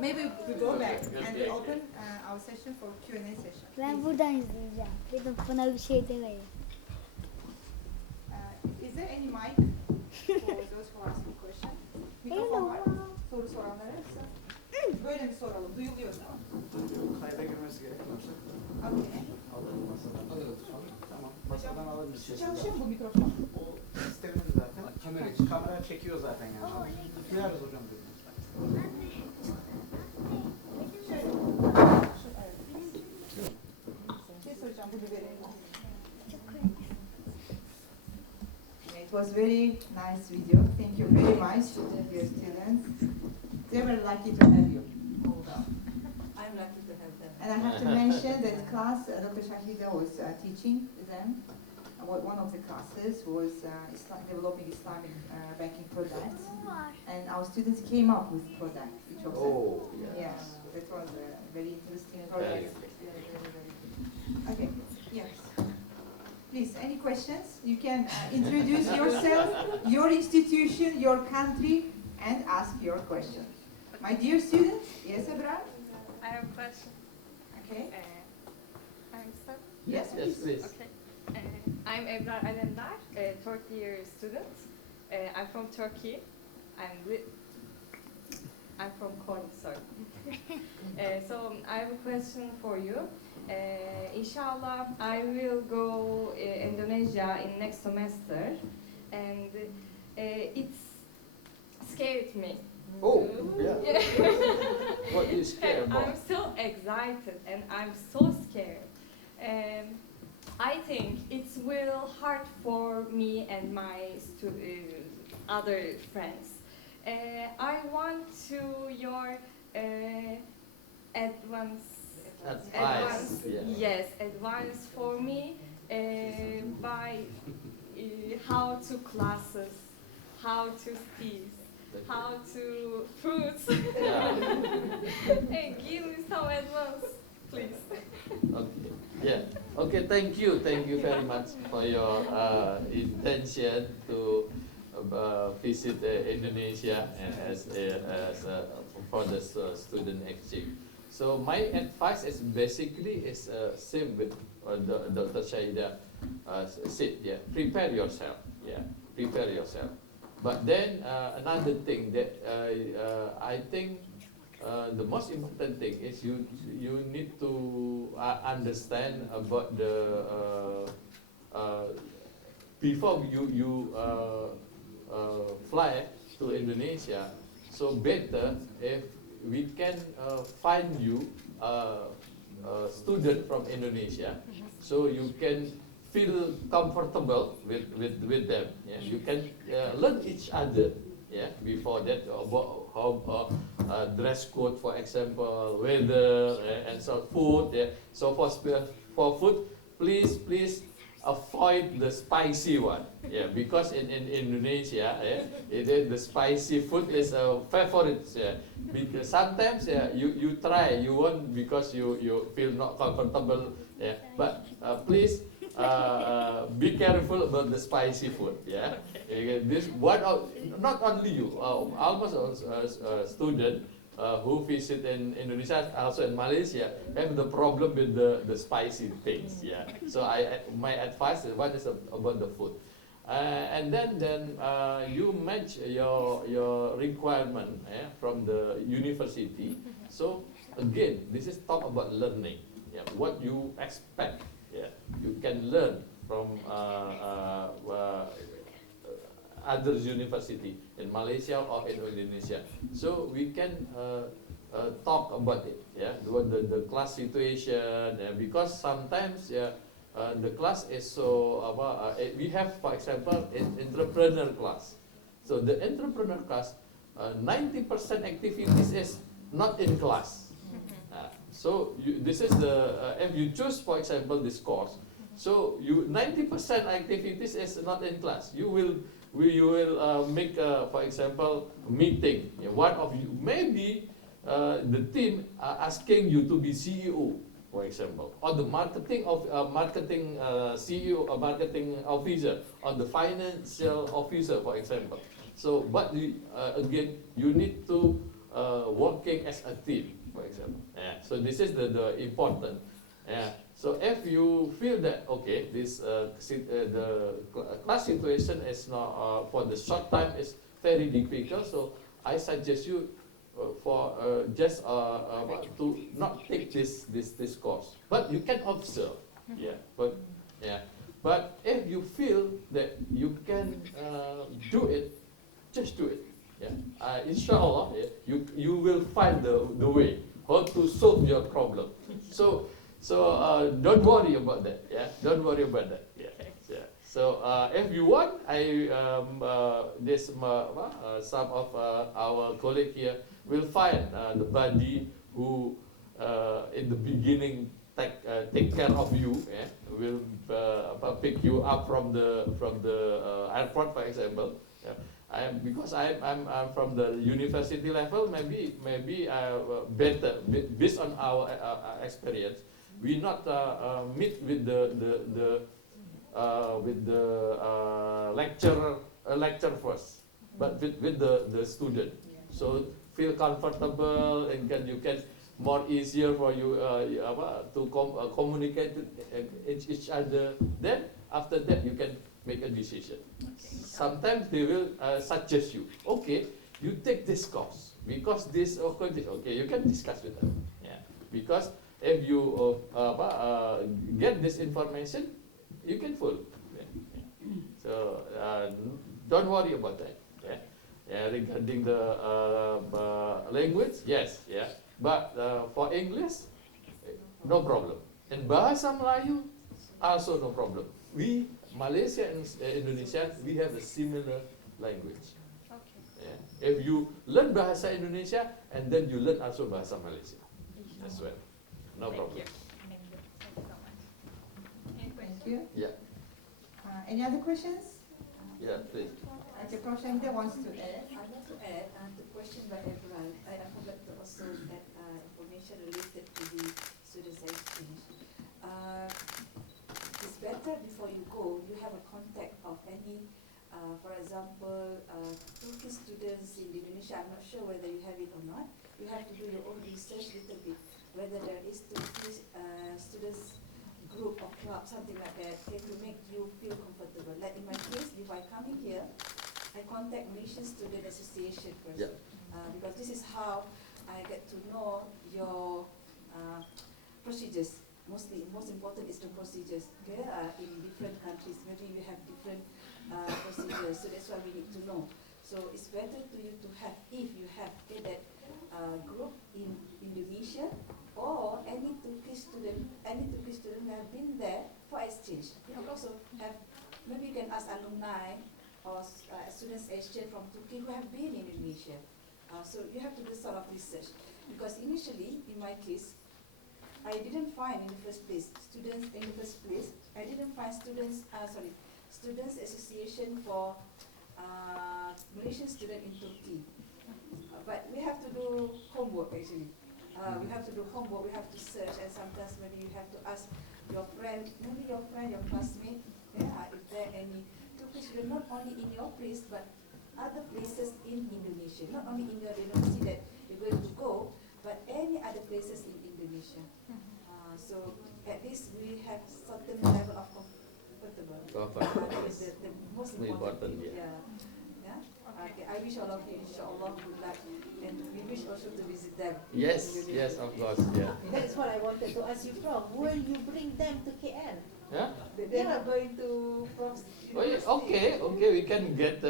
Maybe we go back and we open our session for Q&A session. Ben buradan izleyeceğim. Dedim bana bir şey demeyin. Is there any mic for those who are asking question? Mikrofon var. Soru soranlara. Böyle mi soralım? Duyuluyor tamam. Kayda girmesi gerekiyorsa Okay. alınmaz. Tamam. Masadan alabiliriz. Çalışıyor mu bu mikrofon? O sistemimiz zaten. Kamera çekiyor zaten yani. Duyarız hocam. Soracağım, bunu verelim. It was very nice video. Thank you very much, dear students. They were lucky to have you. I'm lucky to have them. And I have to mention that class, Dr. Shahida was teaching them. One of the classes was developing Islamic banking products. And our students came up with products, each of them. Oh, Yeah, that was very interesting Very project. Okay, yes. Please, any questions? You can introduce yourself, your institution, your country, and ask your question. My dear students, yes, Abraham? I have a question. Okay. I'm Sab. Yes, Yes, please. please. Okay. I'm Ebrar Alemdar, a third year student. I'm from Turkey. I'm from Konya, sorry. So I have a question for you. Inshallah, I will go Indonesia in next semester, and it's scared me. Oh, yeah. What is scared I'm about? so excited and I'm so scared. I think it will hard for me and my other friends. I want to your advice, yes, advice for me by how to classes, how to studies, how to fruits. Hey, give me some advice, please. Okay. Yeah. Okay. Thank you. Thank you very much for your intention to visit Indonesia for the student exchange. So my advice is basically same with Dr. Shaida said. Yeah. Prepare yourself. Yeah. Prepare yourself. But then another thing that I think the most important thing is you need to understand about the before you fly to Indonesia. So better if we can find you a student from Indonesia, so you can feel comfortable with them. Yeah? You can learn each other. Yeah, before that about how dress code, for example, weather and so food. Yeah. So for food, please avoid the spicy one. Yeah, because in Indonesia, the spicy food is a favorite. Yeah. Because sometimes you try, you want because you feel not comfortable. Yeah, but please. Be careful about the spicy food. Yeah, this one of, not only you, almost student who visit in Indonesia, also in Malaysia, have the problem with the spicy things. Yeah, so my advice is what is about the food, and then you match your requirement from the university. So again, this is talk about learning. Yeah, what you expect. Yeah, you can learn from other university in Malaysia or in Indonesia. So we can talk about it. Yeah, the class situation. Because sometimes the class is so we have, for example, entrepreneur class. So the entrepreneur class, 90% activities is not in class. So this is the if you choose, for example, this course, so 90% activities is not in class. You will make for example meeting. One of you maybe the team are asking you to be CEO, for example, or the marketing CEO or marketing officer, or the financial officer, for example. So, but again, you need to working as a team. For example, so this is the important. So if you feel that okay, this the class situation is not for the short time is very difficult, so I suggest you for just to not take this course. But you can observe. But if you feel that you can do it, just do it. Inshallah, you will find the way how to solve your problem. So don't worry about that. Don't worry about that. So if you want, some of our colleagues here will find the buddy who in the beginning take care of you. Will pick you up from the airport, for example. Because I'm from the university level, maybe better based on our experience. We not meet with the lecturer first, but with the student. So feel comfortable and you can more easier for you to communicate with each other. Then after that you can make a decision. Sometimes they will suggest you, okay, you take this course because this or this. Okay, you can discuss with them. Because if you get this information, you can follow. So don't worry about that. Regarding the language, yes, but for English, no problem. And Bahasa Melayu, also no problem. We, Malaysia and Indonesia, we have a similar language. If you learn Bahasa Indonesia, and then you learn also Bahasa Malaysia as well. No problem. Thank you. Yeah. Any other questions? Yeah, please. Prof. Shahida wants to add. I want to add the question by Ebral. I forgot to also add information related to the students exchange. It's better before you go, you have a contact of any, for example, Turkish students in Indonesia. I'm not sure whether you have it or not. You have to do your own research a little bit, whether there is Turkish students group or club, something like that, to make you feel comfortable. Like in my case, before I coming here, I contact Malaysian Student Association first, because this is how I get to know your procedures. Most important is the procedures. Okay, in different countries, maybe you have different procedures, so that's why we need to know. So it's better to you to have, if you have that group in Indonesia or any Turkish student who have been there for exchange. You can also have, maybe you can ask alumni or students exchange from Turkey who have been in Indonesia. So you have to do sort of research, because initially, in my case, I didn't find in the first place students in the first place. I didn't find students association for Malaysian student in Turkey. But we have to do homework actually. We have to do homework. We have to search, and sometimes maybe you have to ask your friend, your classmate, if there are any Turkish students, not only in your place but other places in Indonesia. Not only in your university that you're going to go, but any other places in Indonesia. So at least we have certain level of comfortable. That is the most important. Okay, I wish all of you, inshallah, good luck, and we wish also to visit them. Yes, of course, That's what I wanted to ask you from. Will you bring them to KL? They are going to from Okay, we can get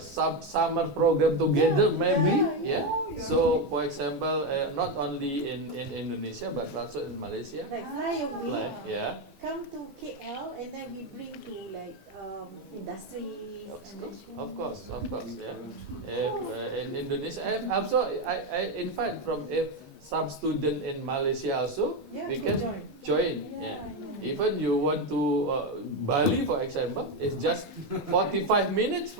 some summer program together, maybe. So, for example, not only in Indonesia but also in Malaysia. Like fly away, come to KL, and then we bring to like industries. Of course, in Indonesia, and also I invite from some student in Malaysia also. We can join. Even you want to Bali, for example, it's just 45 minutes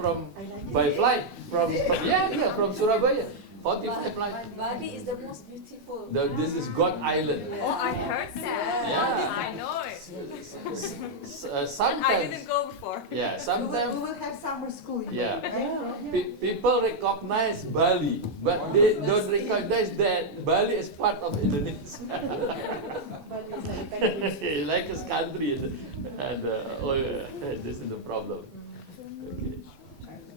by flight from Surabaya. 45 flight. Bali is the most beautiful. This is God Island. Oh, I heard that. I know it. Sometimes I didn't go before. Sometimes we will have summer school. people recognize Bali, but they don't recognize that Bali is part of Indonesia. Bali is like a country. Like a country, and this is the problem. Okay.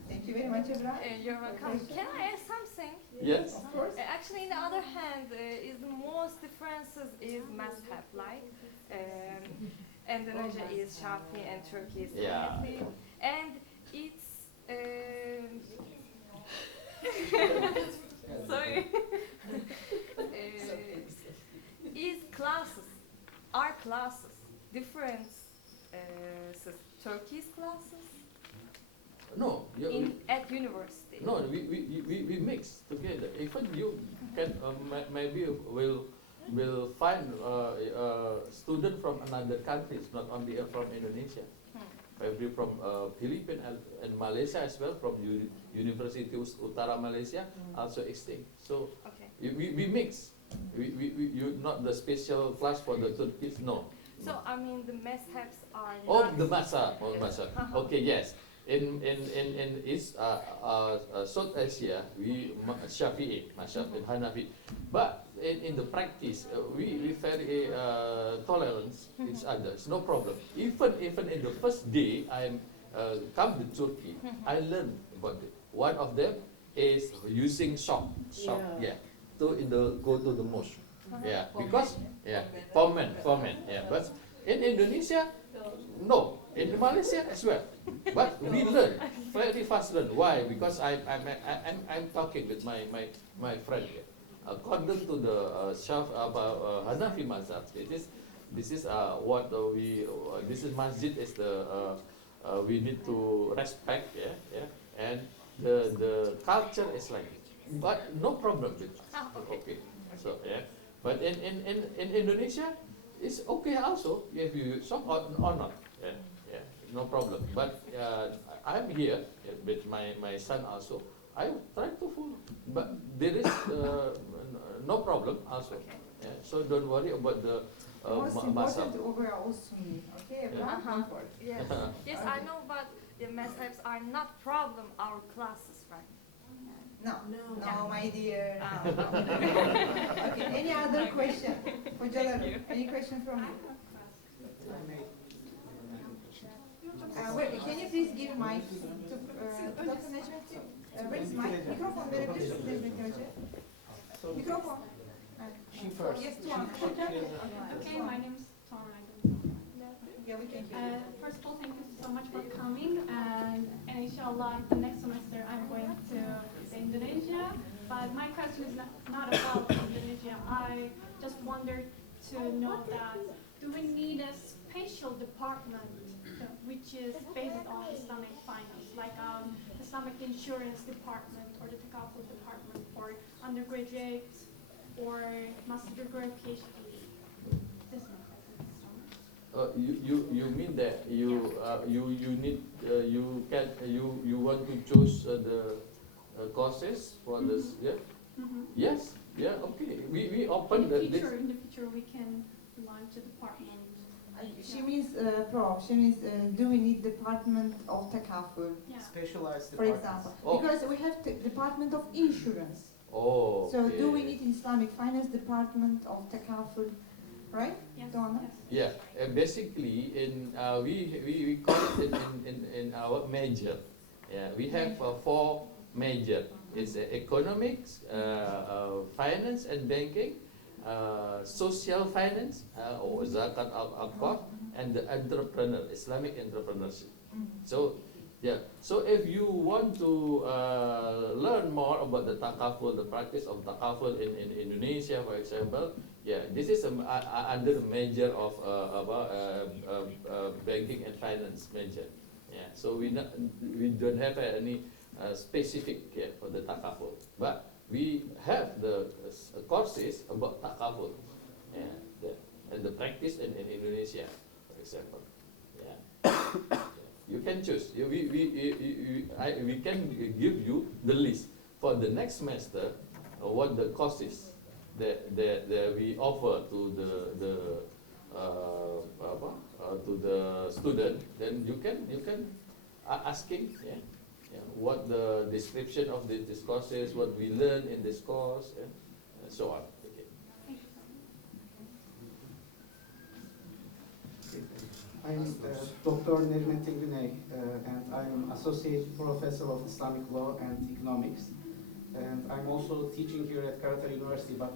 Thank you very much, Ebra. You're welcome. Can I ask something? Yes. Of course. Actually, in the other hand, is the most differences is must have like Indonesia is Shafi and Turkey is Yeah. Hanafi. And it's sorry. Is classes are classes different Turkey's classes No, at university? no, we mix together. Even you can maybe will find student from another countries, not only from Indonesia. Maybe from Philippines and Malaysia as well, from University Utara Malaysia, also extinct. So Okay. we mix. You not the special class for the Turkish, no. So I mean the mazhabs are Oh, not. the mazhab, Okay, yes. In East South Asia, we Shafi'i, mazhab and Hanafi. But in the practice, we very tolerant each other. It's no problem. Even in the first day I come to Turkey, I learned about it. One of them is using sock, to go to the mosque. Yeah, because for men, yeah. But in Indonesia, no. In Malaysia as well. But we learn very fast. Why? Because I'm talking with my friend here. According to the Hanafi mazhab, this is what this is masjid is the we need to respect, and the culture is like it. But no problem with us. Okay. So but in Indonesia, it's okay also if you some or not. No problem. But I'm here with my son also. I try to follow, but there is no problem also. Okay. So don't worry about the Most mazhab. important overall Sunni, okay? Comfort. Yes. Yes, I know, but the mazhabs are not problem our classes, right? No, my dear. No. Okay, any other question for Jalalu? Any question from you? Wait, can you please give mic to Dr. Necmettin? Where is mic? Mikrofon verebilir misiniz Necmettin Hoca? Mikrofon. She first. Yes, Tuan. Okay, my name is Tara. Yeah, we can hear you. First of all, thank you so much for coming, and inshallah, the next semester I'm going to Indonesia. But my question is not about Indonesia. I just wanted to know that do we need a special department which is based on Islamic finance, like Islamic insurance department or the Takaful department for undergraduate or master degree PhD? This is my question. You mean that you need you want to choose the courses for this? Yeah. Yes. Yeah. Okay. We open In the future we can launch a department. She means, she means, do we need department of takaful, Yeah. Specialized for departments. example? Oh. Because we have department of insurance. Oh. So do we okay. need Islamic finance department of takaful, right? Yes. Donna? Yes. Yeah, basically in we call it in our major. Yeah, we have 4 major. It's economics, finance and banking, social finance or zakat al-aqaf, and the entrepreneur, Islamic entrepreneurship. So yeah, so if you want to learn more about the takaful, the practice of takaful in Indonesia, for example, yeah, this is under the major of banking and finance major. Yeah, so we don't have any specific for the takaful, but we have the courses about takaful, and the practice in Indonesia, for example. Yeah. You can choose. We can give you the list for the next semester. What the courses that we offer to the student. Then you can asking what the description of this courses, what we learn in this course, and so on. Okay. I'm Dr. Necmettin Güney, and I'm Associate Professor of Islamic Law and Economics. And I'm also teaching here at Karcief University, but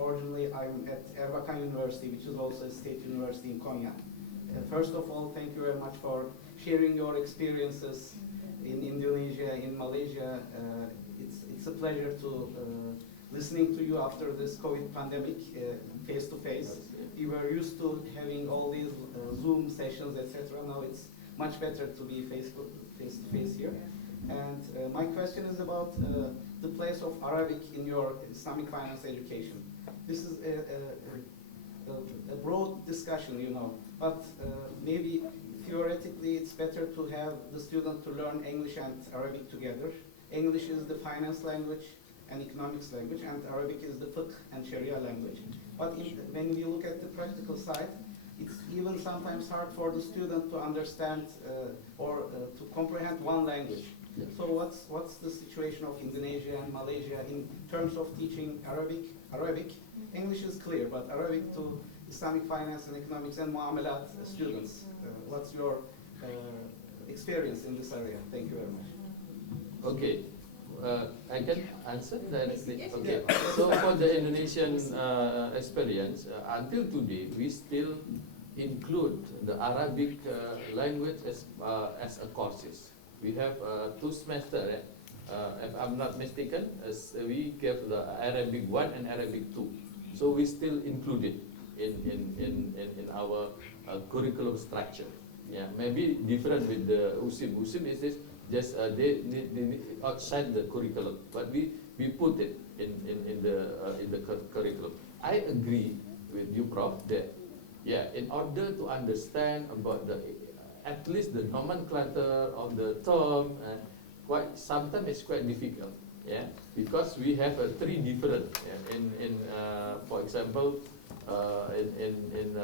originally I'm at Erbakan University, which is also a state university in Konya. First of all, thank you very much for sharing your experiences in Indonesia, in Malaysia. It's a pleasure to listening to you after this COVID pandemic, face to face. We were used to having all these Zoom sessions, etc. Now it's much better to be face to face here. And my question is about the place of Arabic in your Islamic finance education. This is a broad discussion, you know, but maybe theoretically it's better to have the student to learn English and Arabic together. English is the finance language and economics language, and Arabic is the fiqh and Sharia language. But when we look at the practical side, it's even sometimes hard for the student to understand or to comprehend one language. Yeah. So what's the situation of Indonesia and Malaysia in terms of teaching Arabic? English is clear, but Arabic to Islamic finance and economics and muamalat students. What's your experience in this area? Thank you very much. Okay, I can answer directly. Okay, so for the Indonesian experience, until today, we still include the Arabic language as a courses. We have 2 semesters. If I'm not mistaken, we give the Arabic 1 and Arabic 2. So we still include it in our curriculum structure. Yeah, maybe different with the USIM. USIM is this just they outside the curriculum, but we put it in the curriculum. I agree with you, Prof. That in order to understand about at least the nomenclature of the term, sometimes it's quite difficult. Yeah, because we have 3 different. For example, in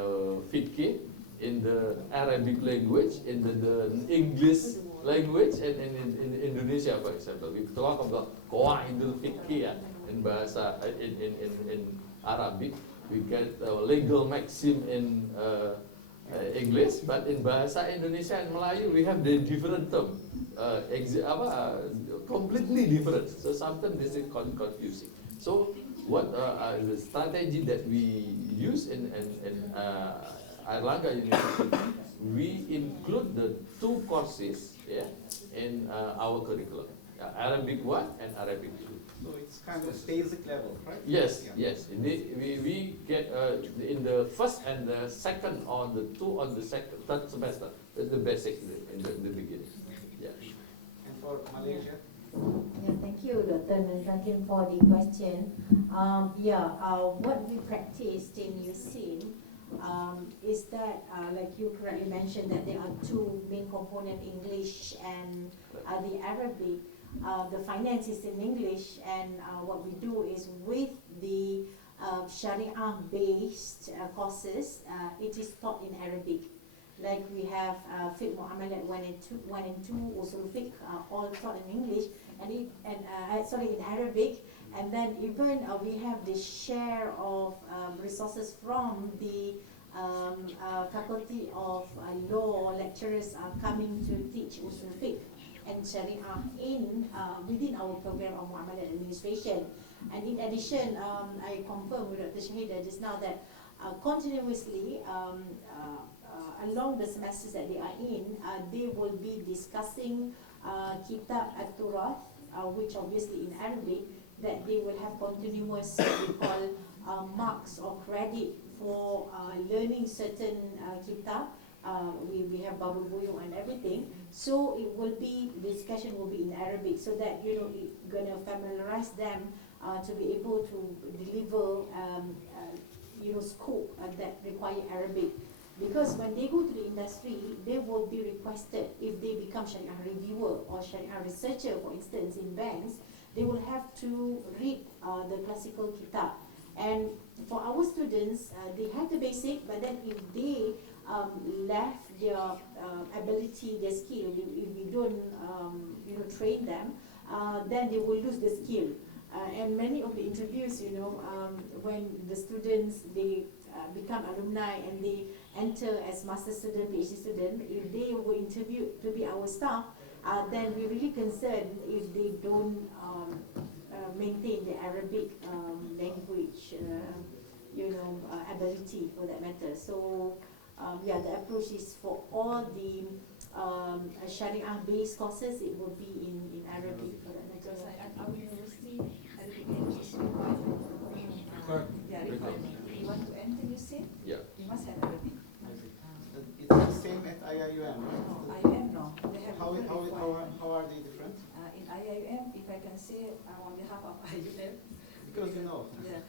fiqh, in the Arabic language, in the English language, and in Indonesia, for example, we talk about qawaidul fiqh in bahasa in Arabic. We get legal maxim in English, but in bahasa Indonesia and Melayu we have the different term, completely different. So sometimes this is confusing. So what the strategy that we use in Airlangga University, we include the 2 courses in our curriculum, Arabic 1 and Arabic 2. So it's kind of basic level, right? Yes, Yeah. yes. We get in the first and the second on the 2 on the third semester. That's the basic in the beginning. Yeah. And for Malaysia? Yeah, thank you, Dr. Nazakin, for the question. What we practiced in USIM is that, like you correctly mentioned, that there are 2 main components, English and the Arabic. The finance is in English, and what we do is with the Sharia-based courses, it is taught in Arabic. Like we have fiqh muamalat 1 and 2, usul fiqh, all taught in English, and in Arabic. And then even we have the share of resources from the faculty of law lecturers are coming to teach usul fiqh and Sharia within our program of Muamalat Administration. And in addition, I confirm with Dr. Shahida just now that continuously along the semesters that they are in, they will be discussing Kitab At-Turath, which obviously in Arabic, that they will have continuous what we call marks or credit for learning certain kitab. We have Babul Buyu and everything, so it will be, discussion will be in Arabic, so that it's gonna familiarize them to be able to deliver scope that require Arabic. Because when they go to the industry, they will be requested, if they become Sharia reviewer or Sharia researcher, for instance, in banks, they will have to read the classical kitab. And for our students, they have the basic, but then if they left their ability, their skill, if we don't train them, then they will lose the skill. And many of the interviews, when the students, they become alumni and they enter as master student, PhD student, if they were interviewed to be our staff, then we're really concerned if they don't maintain the Arabic language ability for that matter. So the approach is for all the Sharia-based courses, it will be in Arabic. Because at our university, Arabic language is required. Yeah, required. If you want to enter USIN, Yeah. you must have Arabic. It's the same at IIUM, No, right? IIM no. They have How, different how, requirement. how are they different? In IIM, if I can say on behalf of IIM, Because you know. yeah,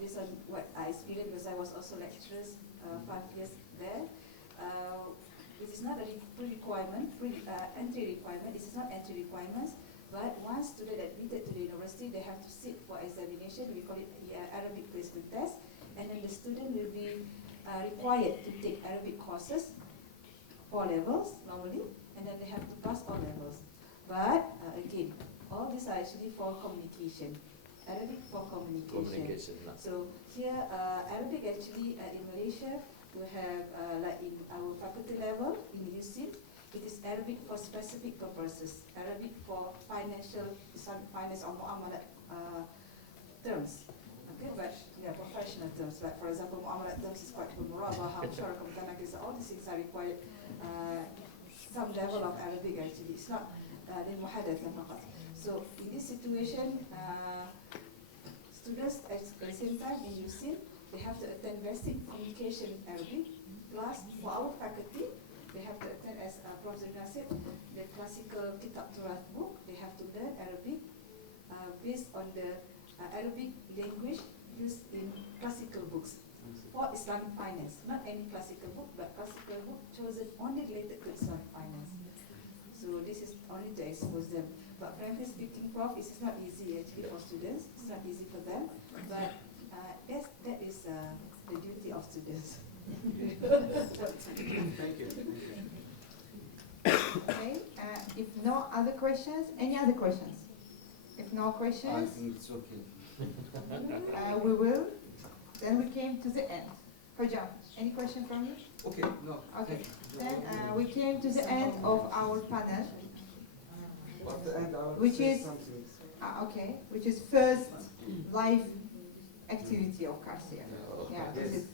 based on what I experienced, because I was also lecturers 5 years there. It is not a pre-requirement, entry requirement. This is not entry requirements. But once student admitted to the university, they have to sit for examination. We call it Arabic placement test, and then the student will be required to take Arabic courses, 4 levels normally, and then they have to pass all levels. But again, all these are actually for communication. Arabic for communication. Communication. So here, Arabic actually in Malaysia, we have like in our faculty level in USIN, it is Arabic for specific purposes. Arabic for financial, Islamic finance or muamalat terms. Okay, but yeah, professional terms. Like for example, muamalat terms is quite good. Murabaha, musyarakah, mutanakisa, all these things are required some level of Arabic actually. It's not للمحادثة فقط. So in this situation, students at the same time in USIN, they have to attend basic communication Arabic. Plus, for our faculty, they have to attend, as Prof. Zurina said, the classical Kitab Turath book. They have to learn Arabic based on the Arabic language used in classical books for Islamic finance. Not any classical book, but classical book chosen only related to Islamic finance. So this is only to expose them. But frankly speaking, Prof, it is not easy actually for students. It's not easy for them. But that is the duty of students. Thank you. Okay, if no other questions, any other questions? If no I questions, think it's okay. we will. Then we came to the end. Hojam, any question from you? Okay, no. Okay, thank you. then we came to the end of our panel, At the end, I will which say is- something. okay, which is first live activity of Karcief. Yeah, this is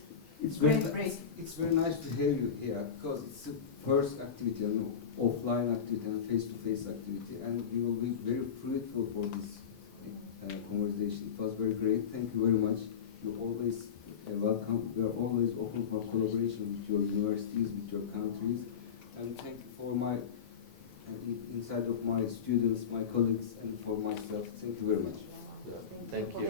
It's great very, break. it's very nice to hear you here because it's the first activity, you know, offline activity and face-to-face activity, and you will be very fruitful for this conversation. It was very great. Thank you very much. You always welcome. We are always open for collaboration with your universities, with your countries, and thank you for my inside of my students, my colleagues, and for myself. Thank you very much. Thank you.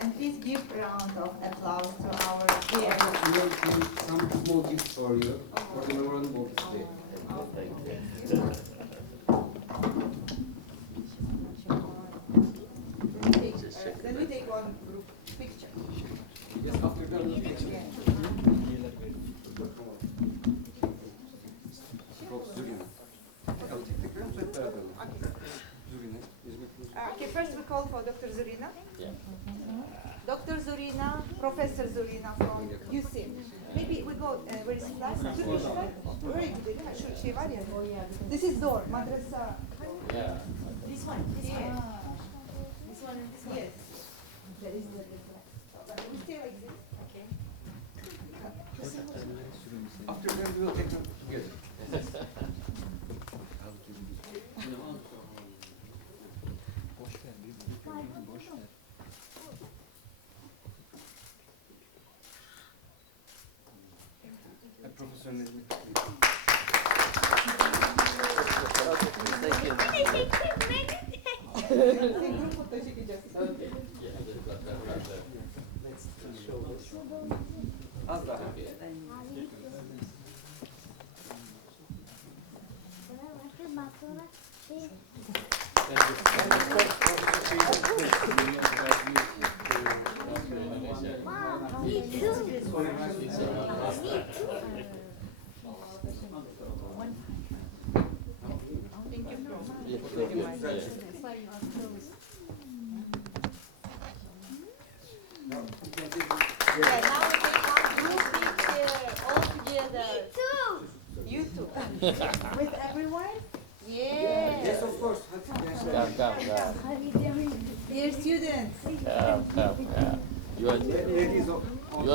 And please give a round of applause to our I guests. have some small gifts for you for the memorandum of this day. Thank you. Then we take one group picture. Yes, after that, we'll take Yeah. Okay, first we call for Dr. Zurina. Yeah. Dr. Zurina, Professor Zurina from USIM. Maybe we go, where is class? Very good. This is door, madrasa. Yeah. This one, this Yeah. one. This one and this one. Yes. That is the difference. We stay like this. Okay. After that, we will take them together. Professor Necmi. Grup foto çekeceğiz. Az daha. Yeah, now we take one group picture all together. You too. With everyone? Yes, Yes. of course. Dear students. You are Ladies,